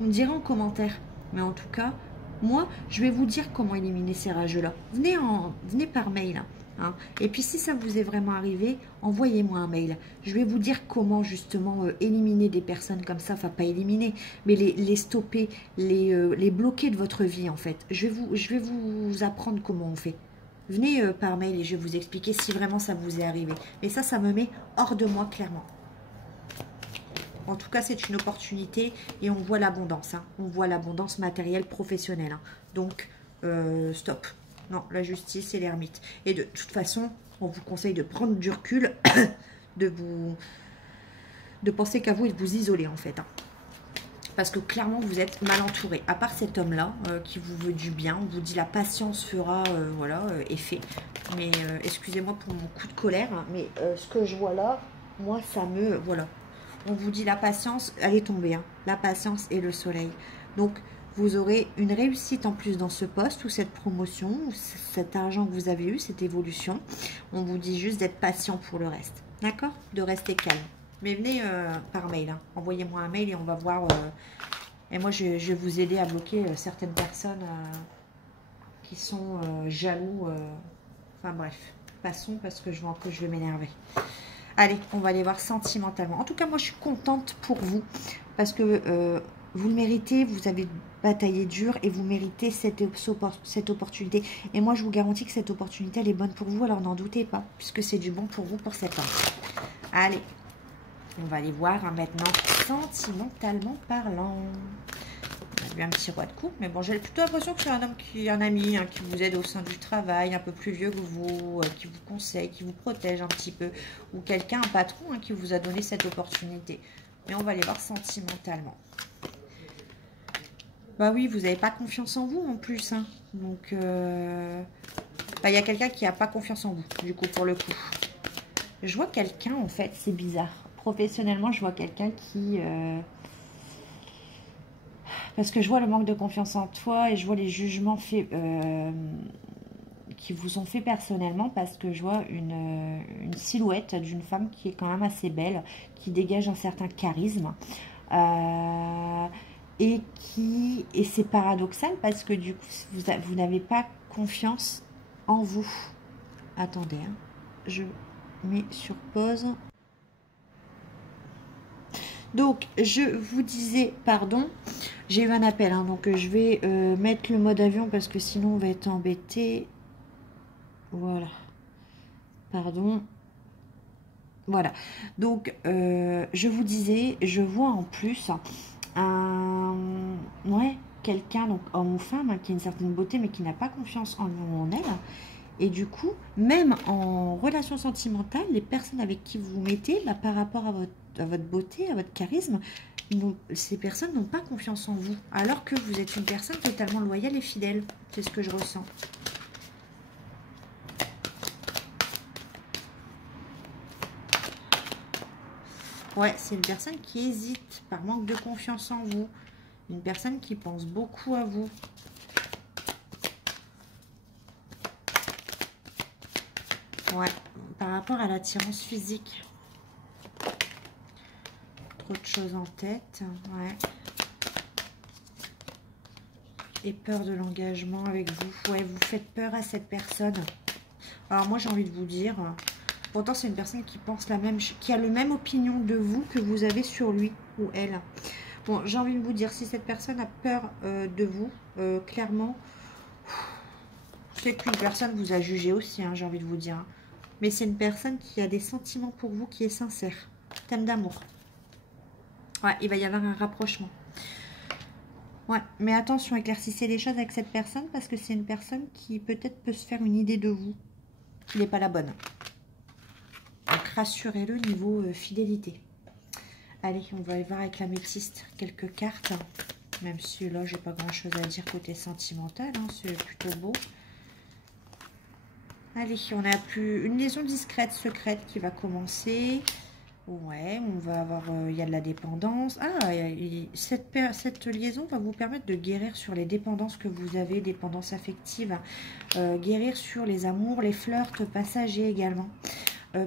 On me dira en commentaire. Mais en tout cas, moi, je vais vous dire comment éliminer ces rageux-là. Venez par mail. Hein. Et puis, si ça vous est vraiment arrivé, envoyez-moi un mail. Je vais vous dire comment, justement, éliminer des personnes comme ça. Enfin, pas éliminer, mais les stopper, les bloquer de votre vie, en fait. Je vais vous apprendre comment on fait. Venez par mail et je vais vous expliquer si vraiment ça vous est arrivé. Mais ça me met hors de moi, clairement. En tout cas, c'est une opportunité et on voit l'abondance. Hein. On voit l'abondance matérielle, professionnelle. Hein. Donc, stop. Non, la justice et l'ermite. Et de toute façon, on vous conseille de prendre du recul, de penser qu'à vous et de vous isoler, en fait. Hein. Parce que clairement, vous êtes mal entouré. À part cet homme-là, qui vous veut du bien, on vous dit la patience fera, voilà, effet. Mais excusez-moi pour mon coup de colère, hein, mais ce que je vois là, moi, ça me... voilà. On vous dit la patience, elle est tombée, hein, la patience et le soleil. Donc, vous aurez une réussite en plus dans ce poste ou cette promotion, ou cet argent que vous avez eu, cette évolution. On vous dit juste d'être patient pour le reste, d'accord? De rester calme. Mais venez par mail, hein. Envoyez-moi un mail et on va voir. Et moi, je vais vous aider à bloquer certaines personnes qui sont jaloux. Enfin bref, passons parce que je vois que je vais m'énerver. Allez, on va aller voir sentimentalement. En tout cas, moi, je suis contente pour vous parce que vous le méritez, vous avez bataillé dur et vous méritez cette opportunité. Et moi, je vous garantis que cette opportunité, elle est bonne pour vous, alors n'en doutez pas, puisque c'est du bon pour vous pour septembre. Allez, on va aller voir hein, maintenant, sentimentalement parlant. On a vu un petit roi de coupe, mais bon, j'ai plutôt l'impression que c'est un homme un ami hein, qui vous aide au sein du travail, un peu plus vieux que vous, qui vous conseille, qui vous protège un petit peu, ou quelqu'un, un patron hein, qui vous a donné cette opportunité. Mais on va aller voir sentimentalement. Bah oui, vous n'avez pas confiance en vous en plus. Hein. Donc, bah, y a quelqu'un qui n'a pas confiance en vous, du coup, pour le coup. Je vois quelqu'un, en fait, c'est bizarre. Professionnellement, je vois quelqu'un qui... Parce que je vois le manque de confiance en toi et je vois les jugements faits, qui vous ont fait personnellement, parce que je vois une silhouette d'une femme qui est quand même assez belle, qui dégage un certain charisme. Et c'est paradoxal parce que du coup, vous n'avez pas confiance en vous. Attendez, hein, je mets sur pause. Donc, je vous disais, pardon, j'ai eu un appel, hein, donc je vais mettre le mode avion parce que sinon on va être embêté. Voilà. Pardon. Voilà. Donc, je vous disais, je vois en plus ouais, quelqu'un, donc homme ou femme, hein, qui a une certaine beauté mais qui n'a pas confiance en lui ou en elle. Et du coup, même en relation sentimentale, les personnes avec qui vous vous mettez, bah, par rapport à votre beauté, à votre charisme, ces personnes n'ont pas confiance en vous. Alors que vous êtes une personne totalement loyale et fidèle. C'est ce que je ressens. Ouais, c'est une personne qui hésite par manque de confiance en vous. Une personne qui pense beaucoup à vous. Ouais, par rapport à l'attirance physique. Trop de choses en tête, ouais. Et peur de l'engagement avec vous. Ouais, vous faites peur à cette personne. Alors moi, j'ai envie de vous dire, pourtant c'est une personne qui pense qui a la même opinion de vous que vous avez sur lui ou elle. Bon, j'ai envie de vous dire, si cette personne a peur de vous, clairement, c'est qu'une personne vous a jugé aussi, hein, j'ai envie de vous dire. Mais c'est une personne qui a des sentiments pour vous, qui est sincère. Thème d'amour. Ouais, il va y avoir un rapprochement. Ouais, mais attention, éclaircissez les choses avec cette personne parce que c'est une personne qui peut-être peut se faire une idée de vous. Qui n'est pas la bonne. Donc rassurez-le niveau fidélité. Allez, on va aller voir avec l'améthyste quelques cartes. Même si là, j'ai pas grand-chose à dire côté sentimental. Hein, c'est plutôt beau. Allez, on a plus une liaison discrète, secrète qui va commencer. Ouais, on va avoir, il y a de la dépendance. Ah, cette liaison va vous permettre de guérir sur les dépendances que vous avez, dépendance affective. Guérir sur les amours, les flirts passagers également.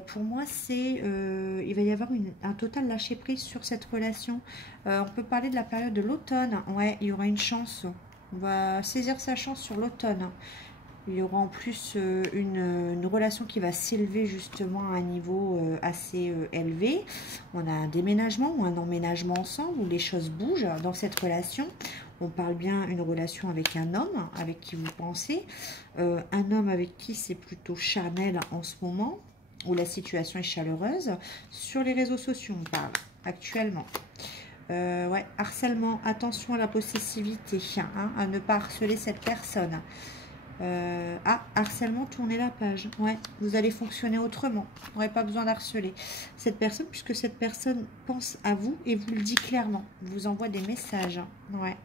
Pour moi, il va y avoir un total lâcher prise sur cette relation. On peut parler de la période de l'automne. Ouais, il y aura une chance. On va saisir sa chance sur l'automne. Il y aura en plus une relation qui va s'élever justement à un niveau assez élevé. On a un déménagement ou un emménagement ensemble où les choses bougent dans cette relation. On parle bien d'une relation avec un homme avec qui vous pensez. Un homme avec qui c'est plutôt charnel en ce moment, où la situation est chaleureuse. Sur les réseaux sociaux, on parle actuellement. Ouais, harcèlement, attention à la possessivité, hein, à ne pas harceler cette personne. Harcèlement, tournez la page. Ouais, vous allez fonctionner autrement. Vous n'aurez pas besoin d'harceler cette personne, puisque cette personne pense à vous et vous le dit clairement. Vous envoie des messages. Ouais.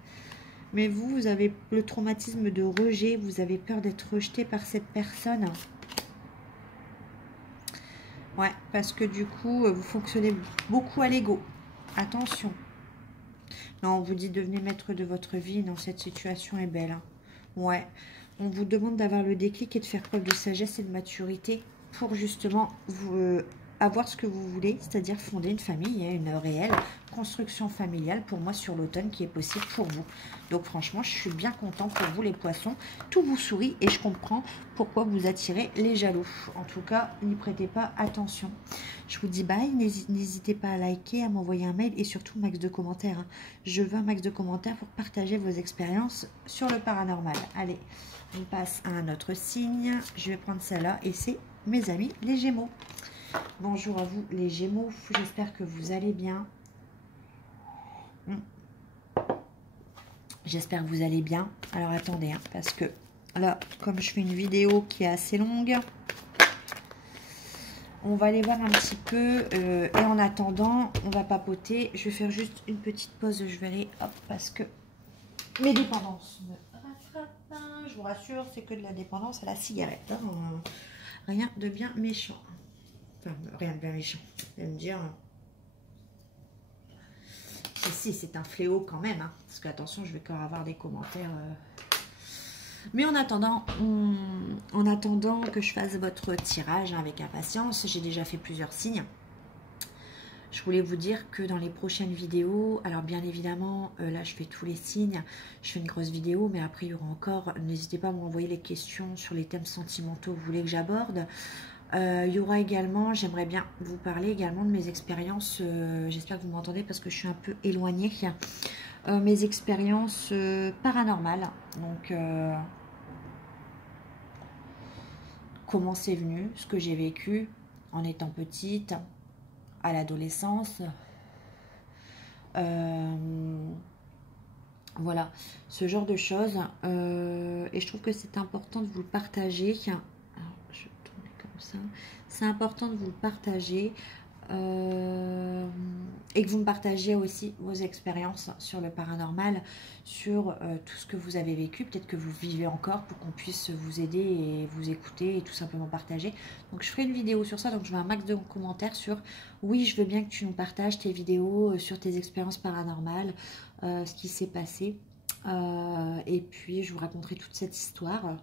Mais vous avez le traumatisme de rejet. Vous avez peur d'être rejeté par cette personne. Ouais, parce que du coup, vous fonctionnez beaucoup à l'ego. Attention. Non, on vous dit devenez maître de votre vie. Non, cette situation est belle. Hein. Ouais. On vous demande d'avoir le déclic et de faire preuve de sagesse et de maturité pour justement avoir ce que vous voulez, c'est-à-dire fonder une famille, une réelle construction familiale pour moi sur l'automne qui est possible pour vous. Donc franchement, je suis bien contente pour vous les poissons. Tout vous sourit et je comprends pourquoi vous attirez les jaloux. En tout cas, n'y prêtez pas attention. Je vous dis bye, n'hésitez pas à liker, à m'envoyer un mail et surtout max de commentaires. Hein. Je veux un max de commentaires pour partager vos expériences sur le paranormal. Allez, on passe à un autre signe. Je vais prendre celle-là et c'est mes amis les Gémeaux. Bonjour à vous les Gémeaux, j'espère que vous allez bien. J'espère que vous allez bien. Alors attendez, hein, parce que là, comme je fais une vidéo qui est assez longue, on va aller voir un petit peu. Et en attendant, on va papoter. Je vais faire juste une petite pause, je vais aller, hop, parce que mes dépendances me rattrapent. Je vous rassure, c'est que de la dépendance à la cigarette. Hein. Rien de bien méchant. Enfin, rien de bien méchant. Je vais me dire. Si, c'est un fléau quand même. Hein, parce que, attention, je vais encore avoir des commentaires. Mais en attendant que je fasse votre tirage, hein, avec impatience, j'ai déjà fait plusieurs signes. Je voulais vous dire que dans les prochaines vidéos, alors bien évidemment, là je fais tous les signes, je fais une grosse vidéo, mais après il y aura encore, n'hésitez pas à m'envoyer les questions sur les thèmes sentimentaux que vous voulez que j'aborde. Il y aura également, j'aimerais bien vous parler également de mes expériences, j'espère que vous m'entendez parce que je suis un peu éloignée, mes expériences paranormales, donc comment c'est venu, ce que j'ai vécu en étant petite, à l'adolescence, voilà, ce genre de choses, et je trouve que c'est important de vous le partager. Alors, je vais tourner comme ça, c'est important de vous le partager, et que vous me partagez aussi vos expériences sur le paranormal, sur tout ce que vous avez vécu, peut-être que vous vivez encore, pour qu'on puisse vous aider et vous écouter et tout simplement partager. Donc je ferai une vidéo sur ça, donc je veux un max de commentaires sur oui, je veux bien que tu nous partages tes vidéos sur tes expériences paranormales, ce qui s'est passé, et puis je vous raconterai toute cette histoire.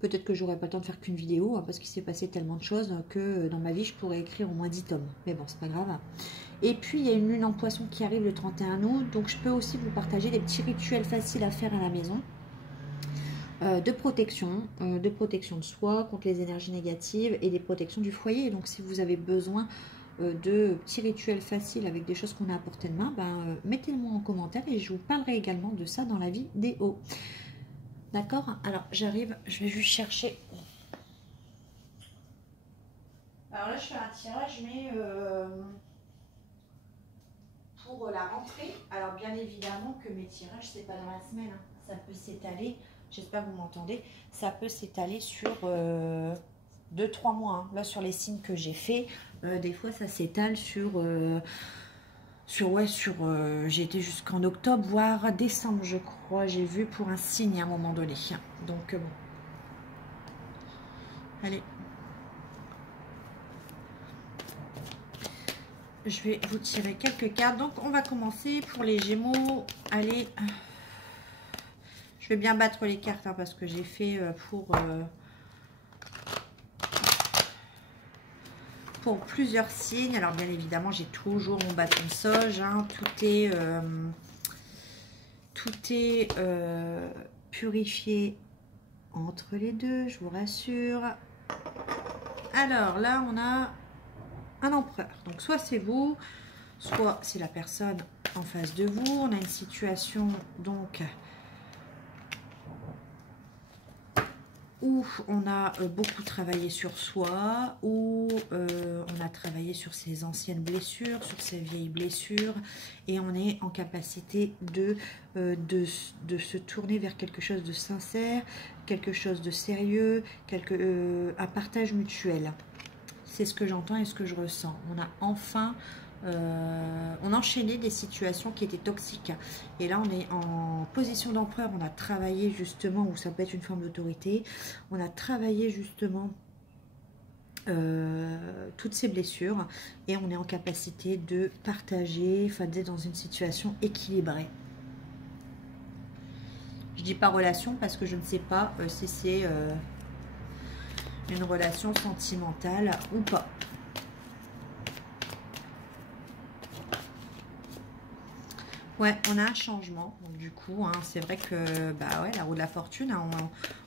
Peut-être que j'aurai pas le temps de faire qu'une vidéo, hein, parce qu'il s'est passé tellement de choses que dans ma vie, je pourrais écrire au moins 10 tomes. Mais bon, c'est pas grave. Et puis, il y a une lune en poisson qui arrive le 31 août. Donc, je peux aussi vous partager des petits rituels faciles à faire à la maison. De protection de soi contre les énergies négatives et des protections du foyer. Donc, si vous avez besoin de petits rituels faciles avec des choses qu'on a à portée de main, mettez-le-moi en commentaire et je vous parlerai également de ça dans la vidéo. D'accord? Alors, j'arrive, je vais juste chercher. Alors là, je fais un tirage, mais pour la rentrée. Alors, bien évidemment que mes tirages, c'est pas dans la semaine. Hein. Ça peut s'étaler, j'espère que vous m'entendez, ça peut s'étaler sur 2-3 mois. Hein. Là, sur les signes que j'ai fait, des fois, ça s'étale sur... j'ai été jusqu'en octobre, voire décembre, je crois, j'ai vu pour un signe à un moment donné. Donc, bon. Allez. Je vais vous tirer quelques cartes. Donc, on va commencer pour les Gémeaux. Allez. Je vais bien battre les cartes, hein, parce que j'ai fait pour plusieurs signes. Alors, bien évidemment, j'ai toujours mon bâton de sauge. Hein. Tout est purifié entre les deux, je vous rassure. Alors, là, on a un empereur. Donc, soit c'est vous, soit c'est la personne en face de vous. On a une situation, donc, où on a beaucoup travaillé sur soi, où on a travaillé sur ses anciennes blessures, sur ses vieilles blessures, et on est en capacité de se tourner vers quelque chose de sincère, quelque chose de sérieux, un partage mutuel. C'est ce que j'entends et ce que je ressens. On a enfin... on enchaînait des situations qui étaient toxiques. Et là, on est en position d'empereur. On a travaillé justement, ou ça peut être une forme d'autorité, on a travaillé justement toutes ces blessures. Et on est en capacité de partager, enfin d'être dans une situation équilibrée. Je dis pas relation parce que je ne sais pas si c'est une relation sentimentale ou pas. Ouais, on a un changement. Donc, du coup, hein, c'est vrai que bah ouais, la roue de la fortune, hein,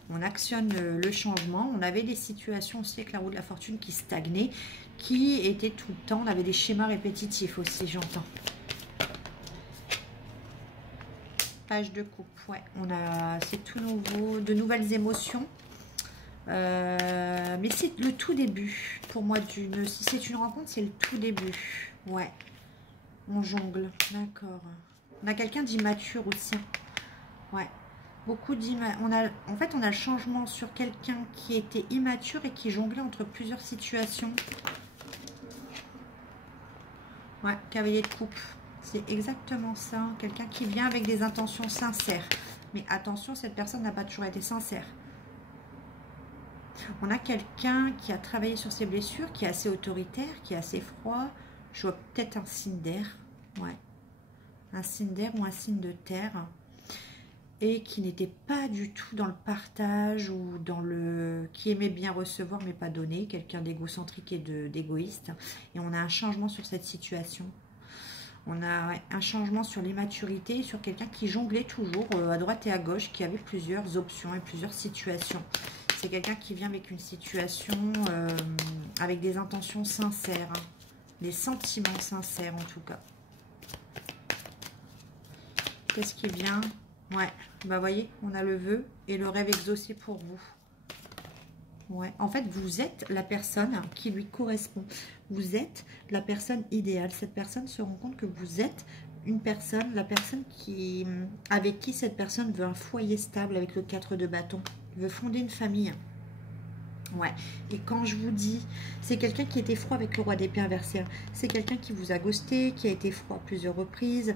on actionne le changement. On avait des situations aussi avec la roue de la fortune qui stagnaient, qui étaient tout le temps. On avait des schémas répétitifs aussi, j'entends. Page de coupe. Ouais, c'est tout nouveau, de nouvelles émotions. Mais c'est le tout début. Pour moi, si c'est une rencontre, c'est le tout début. Ouais. On jongle. D'accord. On a quelqu'un d'immature aussi. Ouais. Beaucoup d'immature. En fait, on a le changement sur quelqu'un qui était immature et qui jonglait entre plusieurs situations. Ouais, cavalier de coupe. C'est exactement ça. Quelqu'un qui vient avec des intentions sincères. Mais attention, cette personne n'a pas toujours été sincère. On a quelqu'un qui a travaillé sur ses blessures, qui est assez autoritaire, qui est assez froid. Je vois peut-être un signe d'air. Ouais. un signe d'air ou un signe de terre, et qui n'était pas du tout dans le partage ou dans le... qui aimait bien recevoir mais pas donner, quelqu'un d'égocentrique et d'égoïste. Et on a un changement sur cette situation. On a un changement sur l'immaturité, sur quelqu'un qui jonglait toujours à droite et à gauche, qui avait plusieurs options et plusieurs situations. C'est quelqu'un qui vient avec une situation, avec des intentions sincères, hein, des sentiments sincères en tout cas. Qu'est-ce qui vient? Ouais, bah voyez, on a le vœu et le rêve exaucé pour vous. Ouais, en fait, vous êtes la personne qui lui correspond. Vous êtes la personne idéale. Cette personne se rend compte que vous êtes une personne, la personne qui, avec qui cette personne veut un foyer stable avec le 4 de bâton. Veut fonder une famille. Ouais, et quand je vous dis, c'est quelqu'un qui était froid avec le roi d'épée inversé. C'est quelqu'un qui vous a ghosté, qui a été froid à plusieurs reprises,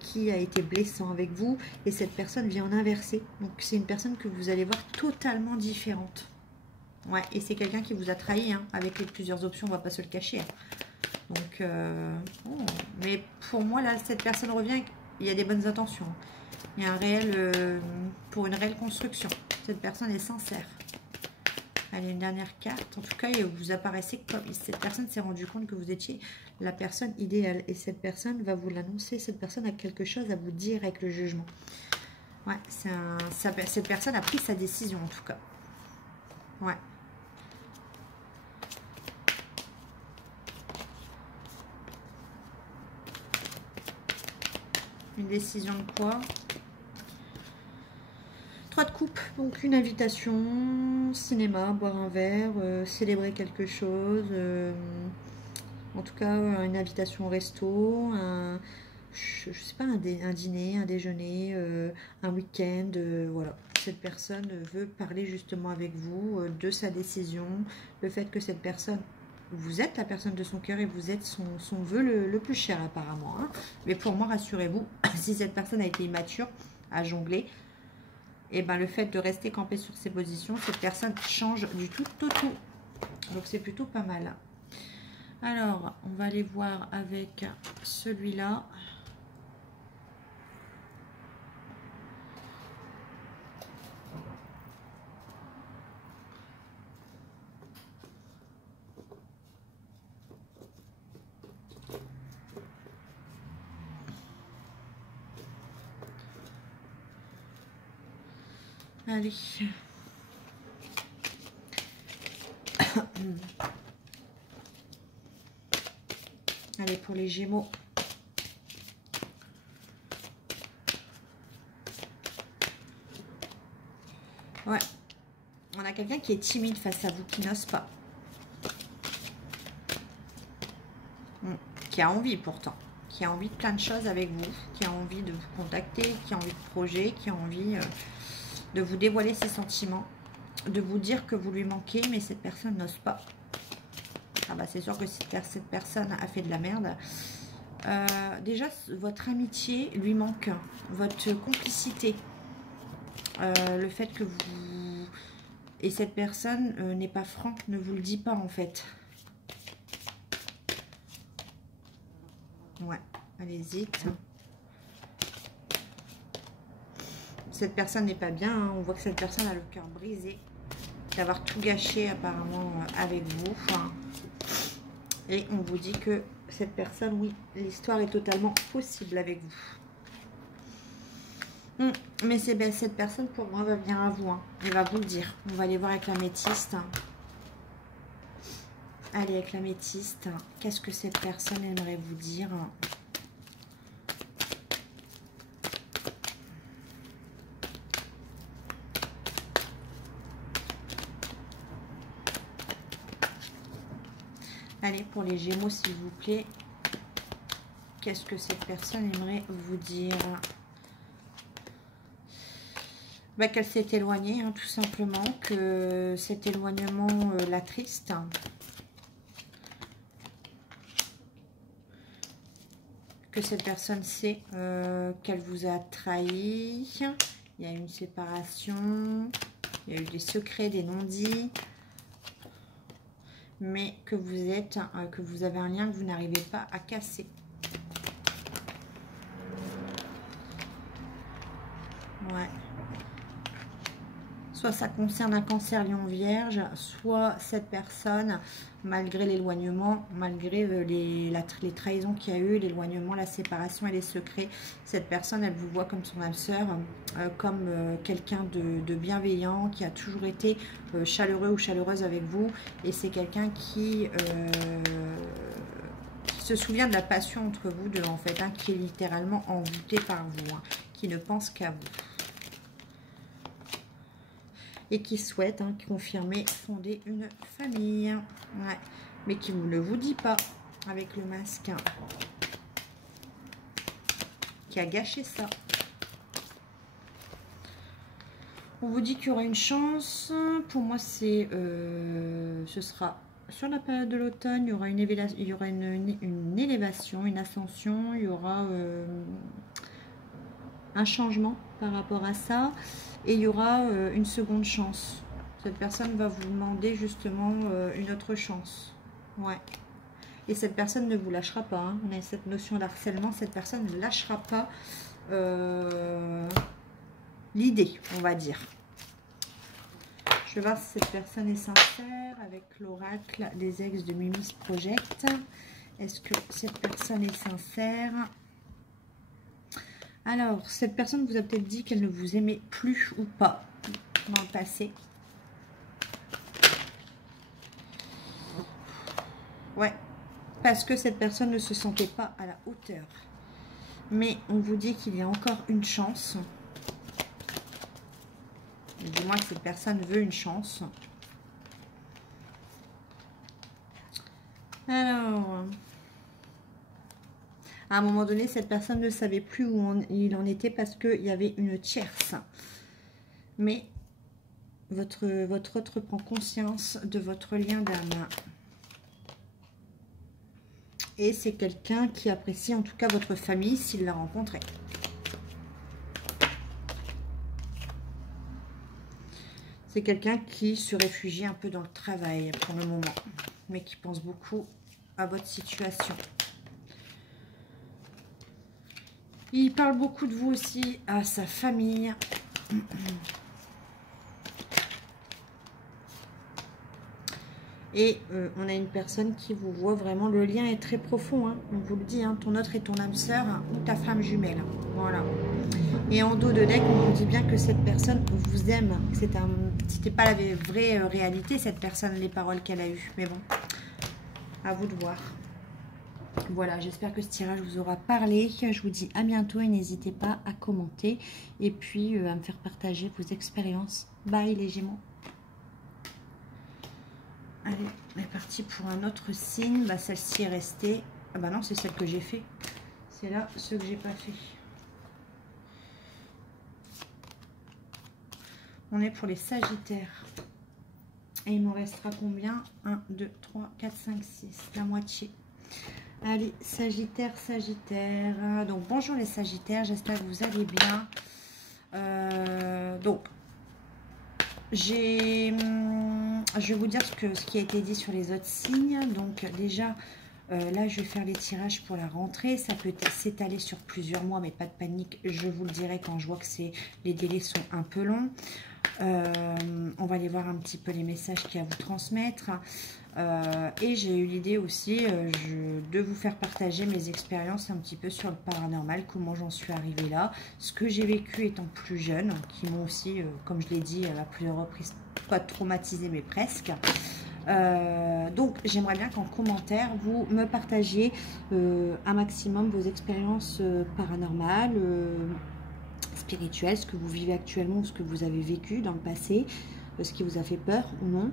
qui a été blessant avec vous. Et cette personne vient en inversé. Donc c'est une personne que vous allez voir totalement différente. Ouais, et c'est quelqu'un qui vous a trahi, hein, avec les plusieurs options, on va pas se le cacher. Hein. Donc, mais pour moi, là, cette personne revient, il y a des bonnes intentions. Il y a un réel, pour une réelle construction. Cette personne est sincère. Allez, une dernière carte. En tout cas, vous apparaissez comme... Cette personne s'est rendue compte que vous étiez la personne idéale. Et cette personne va vous l'annoncer. Cette personne a quelque chose à vous dire avec le jugement. Ouais, cette personne a pris sa décision, en tout cas. Ouais. Une décision de quoi? 3 de coupe, donc une invitation, cinéma, boire un verre, célébrer quelque chose, en tout cas une invitation au resto, je sais pas, un dîner, un déjeuner, un week-end, voilà. Cette personne veut parler justement avec vous de sa décision, le fait que cette personne... Vous êtes la personne de son cœur et vous êtes son vœu le plus cher apparemment. Hein. Mais pour moi, rassurez-vous, si cette personne a été immature, à jongler, et ben le fait de rester campé sur ses positions, cette personne change du tout au tout. Donc c'est plutôt pas mal. Alors, on va aller voir avec celui-là. Allez. Allez, pour les Gémeaux. Ouais. On a quelqu'un qui est timide face à vous, qui n'ose pas. Qui a envie pourtant. Qui a envie de plein de choses avec vous. Qui a envie de vous contacter. Qui a envie de projet. Qui a envie... de vous dévoiler ses sentiments, de vous dire que vous lui manquez, mais cette personne n'ose pas. Ah bah c'est sûr que cette personne a fait de la merde. Déjà, votre amitié lui manque, votre complicité, le fait que vous... Et cette personne n'est pas franche, ne vous le dit pas en fait. Ouais, allez-y. Cette personne n'est pas bien, hein. On voit que cette personne a le cœur brisé d'avoir tout gâché apparemment avec vous. Enfin, et on vous dit que cette personne, oui, l'histoire est totalement possible avec vous. Mais c'est ben, cette personne pour moi va venir à vous. Hein. Elle va vous le dire. On va aller voir avec l'améthyste. Allez, avec l'améthyste. Qu'est-ce que cette personne aimerait vous dire ? Allez, pour les Gémeaux, s'il vous plaît, qu'est-ce que cette personne aimerait vous dire? Bah, qu'elle s'est éloignée, hein, tout simplement, que cet éloignement l'attriste. Que cette personne sait qu'elle vous a trahi. Il y a eu une séparation, il y a eu des secrets, des non-dits. Mais que vous avez un lien que vous n'arrivez pas à casser. Ouais. Soit ça concerne un cancer lion vierge, soit cette personne, malgré l'éloignement, malgré les trahisons qu'il y a eu, l'éloignement, la séparation et les secrets, cette personne, elle vous voit comme son âme sœur, comme quelqu'un de bienveillant, qui a toujours été chaleureux ou chaleureuse avec vous. Et c'est quelqu'un qui se souvient de la passion entre vous deux, en fait, hein, qui est littéralement envoûté par vous, hein, qui ne pense qu'à vous. Et qui souhaite confirmer, fonder une famille. Ouais. Mais qui ne le vous dit pas avec le masque. Qui a gâché ça. On vous dit qu'il y aura une chance. Pour moi, c'est, ce sera sur la période de l'automne. Il y aura une élévation, une ascension. Il y aura un changement par rapport à ça. Et il y aura une seconde chance. Cette personne va vous demander justement une autre chance. Ouais. Et cette personne ne vous lâchera pas. Hein. On a cette notion d'harcèlement. Cette personne ne lâchera pas l'idée, on va dire. Je vais voir si cette personne est sincère avec l'oracle des ex de Mimis Project. Est-ce que cette personne est sincère? Alors, cette personne vous a peut-être dit qu'elle ne vous aimait plus ou pas dans le passé. Ouais, parce que cette personne ne se sentait pas à la hauteur. Mais on vous dit qu'il y a encore une chance. Du moins que cette personne veut une chance. Alors... à un moment donné, cette personne ne savait plus où il en était parce qu'il y avait une tierce. Mais votre autre prend conscience de votre lien d'âme. Et c'est quelqu'un qui apprécie en tout cas votre famille s'il l'a rencontré. C'est quelqu'un qui se réfugie un peu dans le travail pour le moment. Mais qui pense beaucoup à votre situation. Il parle beaucoup de vous aussi à sa famille. Et on a une personne qui vous voit vraiment. Le lien est très profond. Hein, on vous le dit. Hein, ton autre est ton âme sœur ou ta femme jumelle. Voilà. Et en dos de deck, on vous dit bien que cette personne vous aime. C'était pas la vraie réalité, cette personne, les paroles qu'elle a eues. Mais bon, à vous de voir. Voilà, j'espère que ce tirage vous aura parlé. Je vous dis à bientôt et n'hésitez pas à commenter et puis à me faire partager vos expériences. Bye les Gémeaux. Allez, on est parti pour un autre signe. Bah, celle-ci est restée. Ah bah non, c'est celle que j'ai fait. C'est là ce que j'ai pas fait. On est pour les Sagittaires. Et il m'en restera combien? 1, 2, 3, 4, 5, 6. La moitié. Allez, Sagittaire, Sagittaire. Donc, bonjour les Sagittaires, j'espère que vous allez bien. Donc, je vais vous dire ce qui a été dit sur les autres signes. Donc, déjà, là, je vais faire les tirages pour la rentrée. Ça peut s'étaler sur plusieurs mois, mais pas de panique. Je vous le dirai quand je vois que les délais sont un peu longs. On va aller voir un petit peu les messages qu'il y a à vous transmettre. Et j'ai eu l'idée aussi de vous faire partager mes expériences un petit peu sur le paranormal, comment j'en suis arrivée là, ce que j'ai vécu étant plus jeune, qui m'ont aussi, comme je l'ai dit à plusieurs reprises, pas traumatisé mais presque. Donc j'aimerais bien qu'en commentaire vous me partagiez un maximum vos expériences paranormales, spirituelles, ce que vous vivez actuellement ou ce que vous avez vécu dans le passé, ce qui vous a fait peur ou non.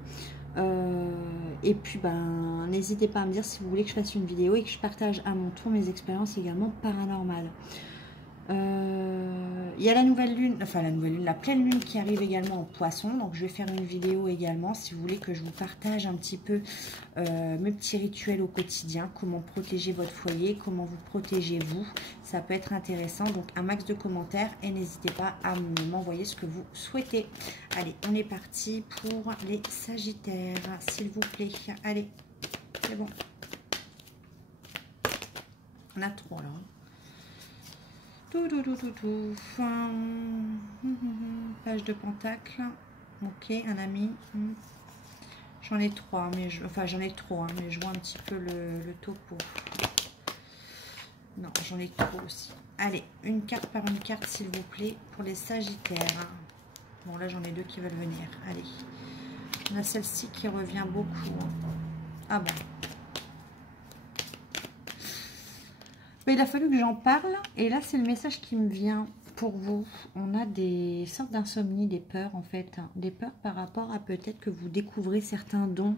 Et puis ben n'hésitez pas à me dire si vous voulez que je fasse une vidéo et que je partage à mon tour mes expériences également paranormales. Il y a la nouvelle lune, enfin la pleine lune qui arrive également en poisson, donc je vais faire une vidéo également si vous voulez que je vous partage un petit peu mes petits rituels au quotidien, comment protéger votre foyer, comment vous protégez vous, ça peut être intéressant. Donc un max de commentaires et n'hésitez pas à m'envoyer ce que vous souhaitez. Allez, on est parti pour les Sagittaires, s'il vous plaît. Allez, c'est bon, on a trop là. Page de pentacle. Ok, un ami. J'en ai trois, mais enfin j'en ai trop, hein, mais je vois un petit peu le topo. Non, j'en ai trop aussi. Allez, une carte par une carte, s'il vous plaît, pour les Sagittaires. Bon, là, j'en ai deux qui veulent venir. Allez. On a celle-ci qui revient beaucoup. Ah bon. Mais il a fallu que j'en parle. Et là, c'est le message qui me vient pour vous. On a des sortes d'insomnie, des peurs, en fait. Des peurs par rapport à peut-être que vous découvrez certains dons,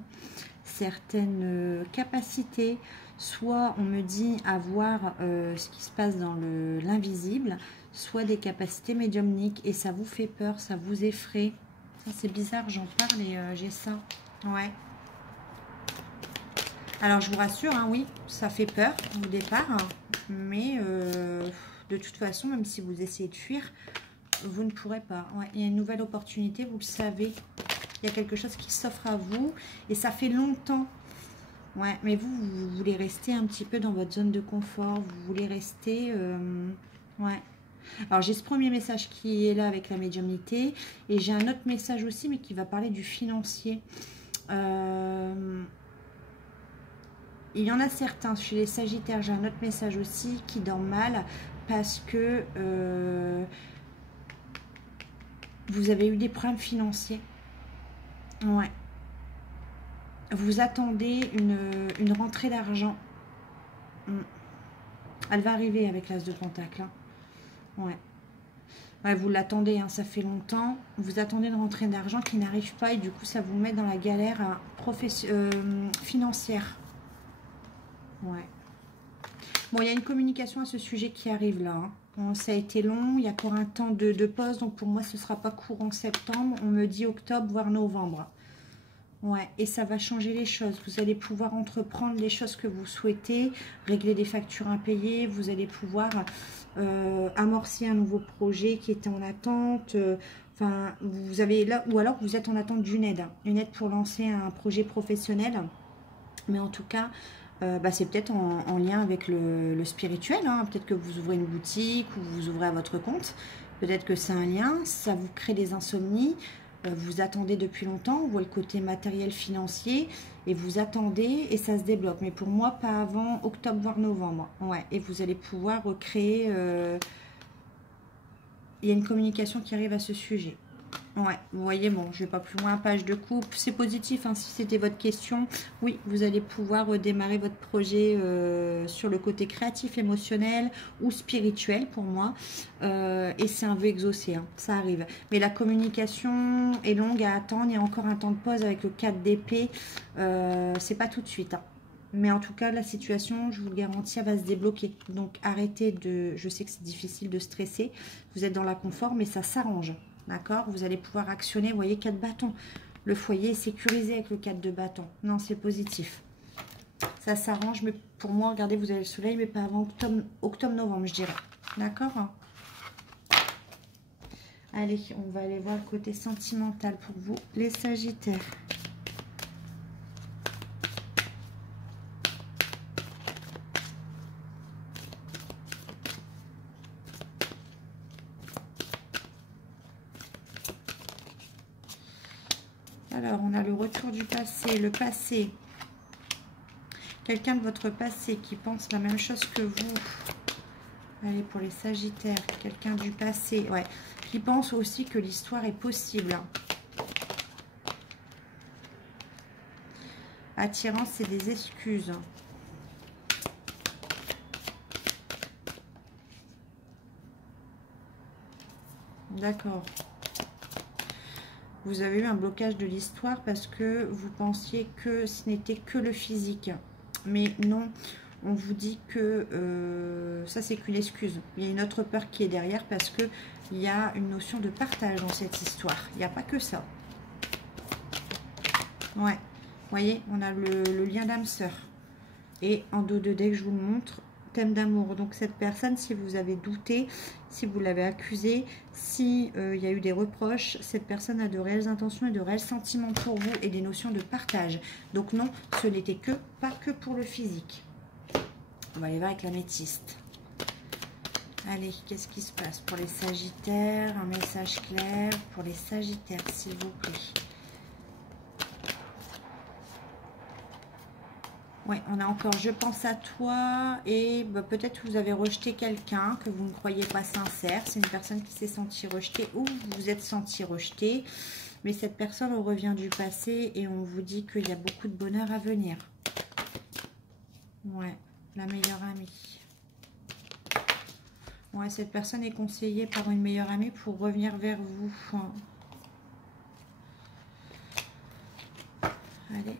certaines capacités. Soit on me dit avoir ce qui se passe dans l'invisible, soit des capacités médiumniques. Et ça vous fait peur, ça vous effraie. C'est bizarre, j'en parle et j'ai ça. Ouais. Alors, je vous rassure, hein, oui, ça fait peur au départ. Hein, mais de toute façon, même si vous essayez de fuir, vous ne pourrez pas. Ouais, il y a une nouvelle opportunité, vous le savez. Il y a quelque chose qui s'offre à vous. Et ça fait longtemps. Ouais, mais vous voulez rester un petit peu dans votre zone de confort. Vous voulez rester... ouais. Alors, j'ai ce premier message qui est là avec la médiumnité. Et j'ai un autre message aussi, mais qui va parler du financier. Il y en a certains, chez les Sagittaires, j'ai un autre message aussi, qui dorment mal parce que vous avez eu des problèmes financiers. Ouais. Vous attendez une rentrée d'argent. Elle va arriver avec l'As de Pentacle. Hein. Ouais. Ouais, vous l'attendez, hein, ça fait longtemps. Vous attendez une rentrée d'argent qui n'arrive pas et du coup, ça vous met dans la galère financière. Ouais. Bon, il y a une communication à ce sujet qui arrive là. Hein. Bon, ça a été long, il y a encore un temps de pause, donc pour moi, ce ne sera pas courant septembre. On me dit octobre, voire novembre. Ouais, et ça va changer les choses. Vous allez pouvoir entreprendre les choses que vous souhaitez, régler des factures impayées. Vous allez pouvoir amorcer un nouveau projet qui était en attente. Enfin, vous avez là, ou alors vous êtes en attente d'une aide. Une aide pour lancer un projet professionnel. Mais en tout cas... c'est peut-être en lien avec le spirituel. Hein. Peut-être que vous ouvrez une boutique ou vous ouvrez à votre compte. Peut-être que c'est un lien. Ça vous crée des insomnies. Vous attendez depuis longtemps. Vous voyez le côté matériel, financier. Et vous attendez et ça se débloque. Mais pour moi, pas avant octobre, voire novembre. Ouais. Et vous allez pouvoir recréer... il y a une communication qui arrive à ce sujet. Ouais, vous voyez, bon, je vais pas plus loin, page de coupe, c'est positif, hein, si c'était votre question. Oui, vous allez pouvoir redémarrer votre projet sur le côté créatif, émotionnel ou spirituel pour moi. Et c'est un vœu exaucé, hein, ça arrive. Mais la communication est longue à attendre, il y a encore un temps de pause avec le 4 d'épée. C'est pas tout de suite, hein. Mais en tout cas, la situation, je vous le garantis, elle va se débloquer. Donc, arrêtez de... Je sais que c'est difficile de stresser. Vous êtes dans la confort, mais ça s'arrange. D'accord? Vous allez pouvoir actionner, vous voyez, 4 bâtons. Le foyer est sécurisé avec le 4 de bâtons. Non, c'est positif. Ça s'arrange, mais pour moi, regardez, vous avez le soleil, mais pas avant octobre-novembre, je dirais. D'accord? Allez, on va aller voir le côté sentimental pour vous, les Sagittaires. Alors, on a le retour du passé, le passé. Quelqu'un de votre passé qui pense la même chose que vous. Allez, pour les Sagittaires, quelqu'un du passé, ouais, qui pense aussi que l'histoire est possible. Attirance, c'est des excuses. D'accord. Vous avez eu un blocage de l'histoire parce que vous pensiez que ce n'était que le physique. Mais non, on vous dit que ça, c'est qu'une excuse. Il y a une autre peur qui est derrière parce qu'il y a une notion de partage dans cette histoire. Il n'y a pas que ça. Ouais, vous voyez, on a le lien d'âme-sœur. Et en dos de deck, je vous le montre, thème d'amour. Donc cette personne, si vous avez douté, si vous l'avez accusé, si il y a eu des reproches, cette personne a de réelles intentions et de réels sentiments pour vous et des notions de partage. Donc non, ce n'était pas que pour le physique. On va aller voir avec l'améthyste. Allez, qu'est-ce qui se passe pour les Sagittaires? Un message clair pour les Sagittaires, s'il vous plaît. Ouais, on a encore je pense à toi et bah, peut-être que vous avez rejeté quelqu'un que vous ne croyez pas sincère. C'est une personne qui s'est sentie rejetée ou vous vous êtes senti rejeté. Mais cette personne revient du passé et on vous dit qu'il y a beaucoup de bonheur à venir. Ouais, la meilleure amie. Ouais, cette personne est conseillée par une meilleure amie pour revenir vers vous. Allez.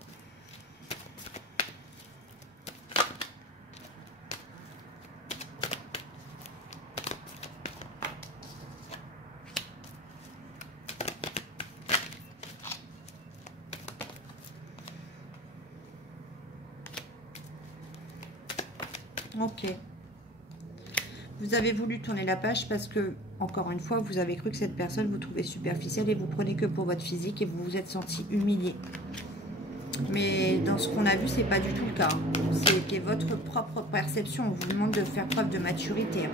Ok. Vous avez voulu tourner la page parce que, encore une fois, vous avez cru que cette personne vous trouvait superficielle et vous prenez que pour votre physique et vous vous êtes senti humilié. Mais dans ce qu'on a vu, c'est pas du tout le cas. C'était votre propre perception. On vous demande de faire preuve de maturité.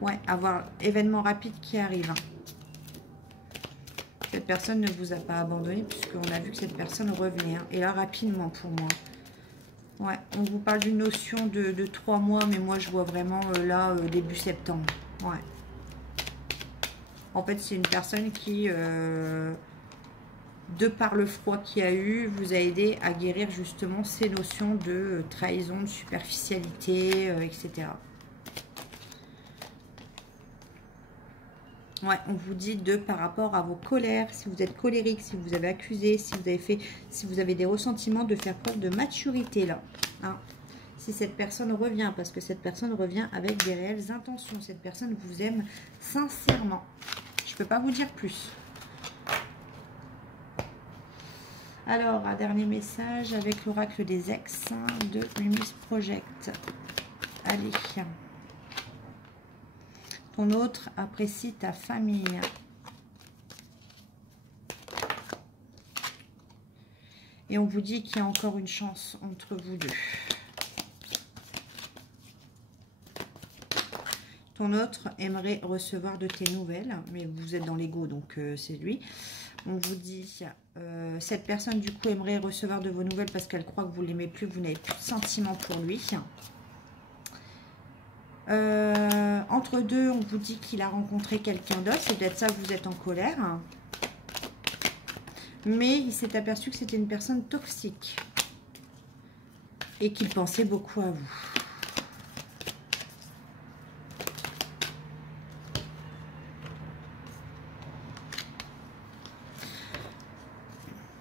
Ouais, avoir événement rapide qui arrive. Cette personne ne vous a pas abandonné puisqu'on a vu que cette personne revenait. Et là, rapidement pour moi. Ouais, on vous parle d'une notion de 3 mois, mais moi je vois vraiment là début septembre. Ouais. En fait, c'est une personne qui, de par le froid qu'il y a eu, vous a aidé à guérir justement ces notions de trahison, de superficialité, etc. Ouais, on vous dit par rapport à vos colères, si vous êtes colérique, si vous avez accusé, si vous avez des ressentiments, de faire preuve de maturité là. Hein. Si cette personne revient, parce que cette personne revient avec des réelles intentions. Cette personne vous aime sincèrement. Je ne peux pas vous dire plus. Alors, un dernier message avec l'oracle des ex de Lumis Project. Allez. Ton autre apprécie ta famille. Et on vous dit qu'il y a encore une chance entre vous deux. Ton autre aimerait recevoir de tes nouvelles, mais vous êtes dans l'ego, donc c'est lui. On vous dit, cette personne du coup aimerait recevoir de vos nouvelles parce qu'elle croit que vous ne l'aimez plus, vous n'avez plus de sentiments pour lui. Entre deux, on vous dit qu'il a rencontré quelqu'un d'autre, c'est peut-être ça que vous êtes en colère. Mais il s'est aperçu que c'était une personne toxique et qu'il pensait beaucoup à vous.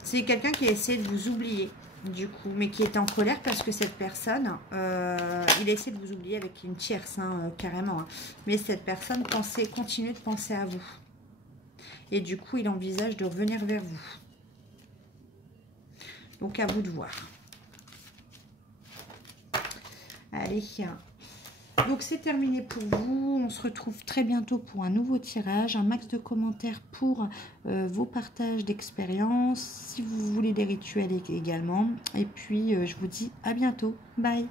C'est quelqu'un qui a essayé de vous oublier, du coup, mais qui est en colère parce que cette personne, il a essayé de vous oublier avec une tierce, hein, carrément. Hein. Mais cette personne continue de penser à vous. Et du coup, il envisage de revenir vers vous. Donc, à vous de voir. Allez. Donc, c'est terminé pour vous. On se retrouve très bientôt pour un nouveau tirage. Un max de commentaires pour vos partages d'expérience. Si vous voulez des rituels également. Et puis, je vous dis à bientôt. Bye.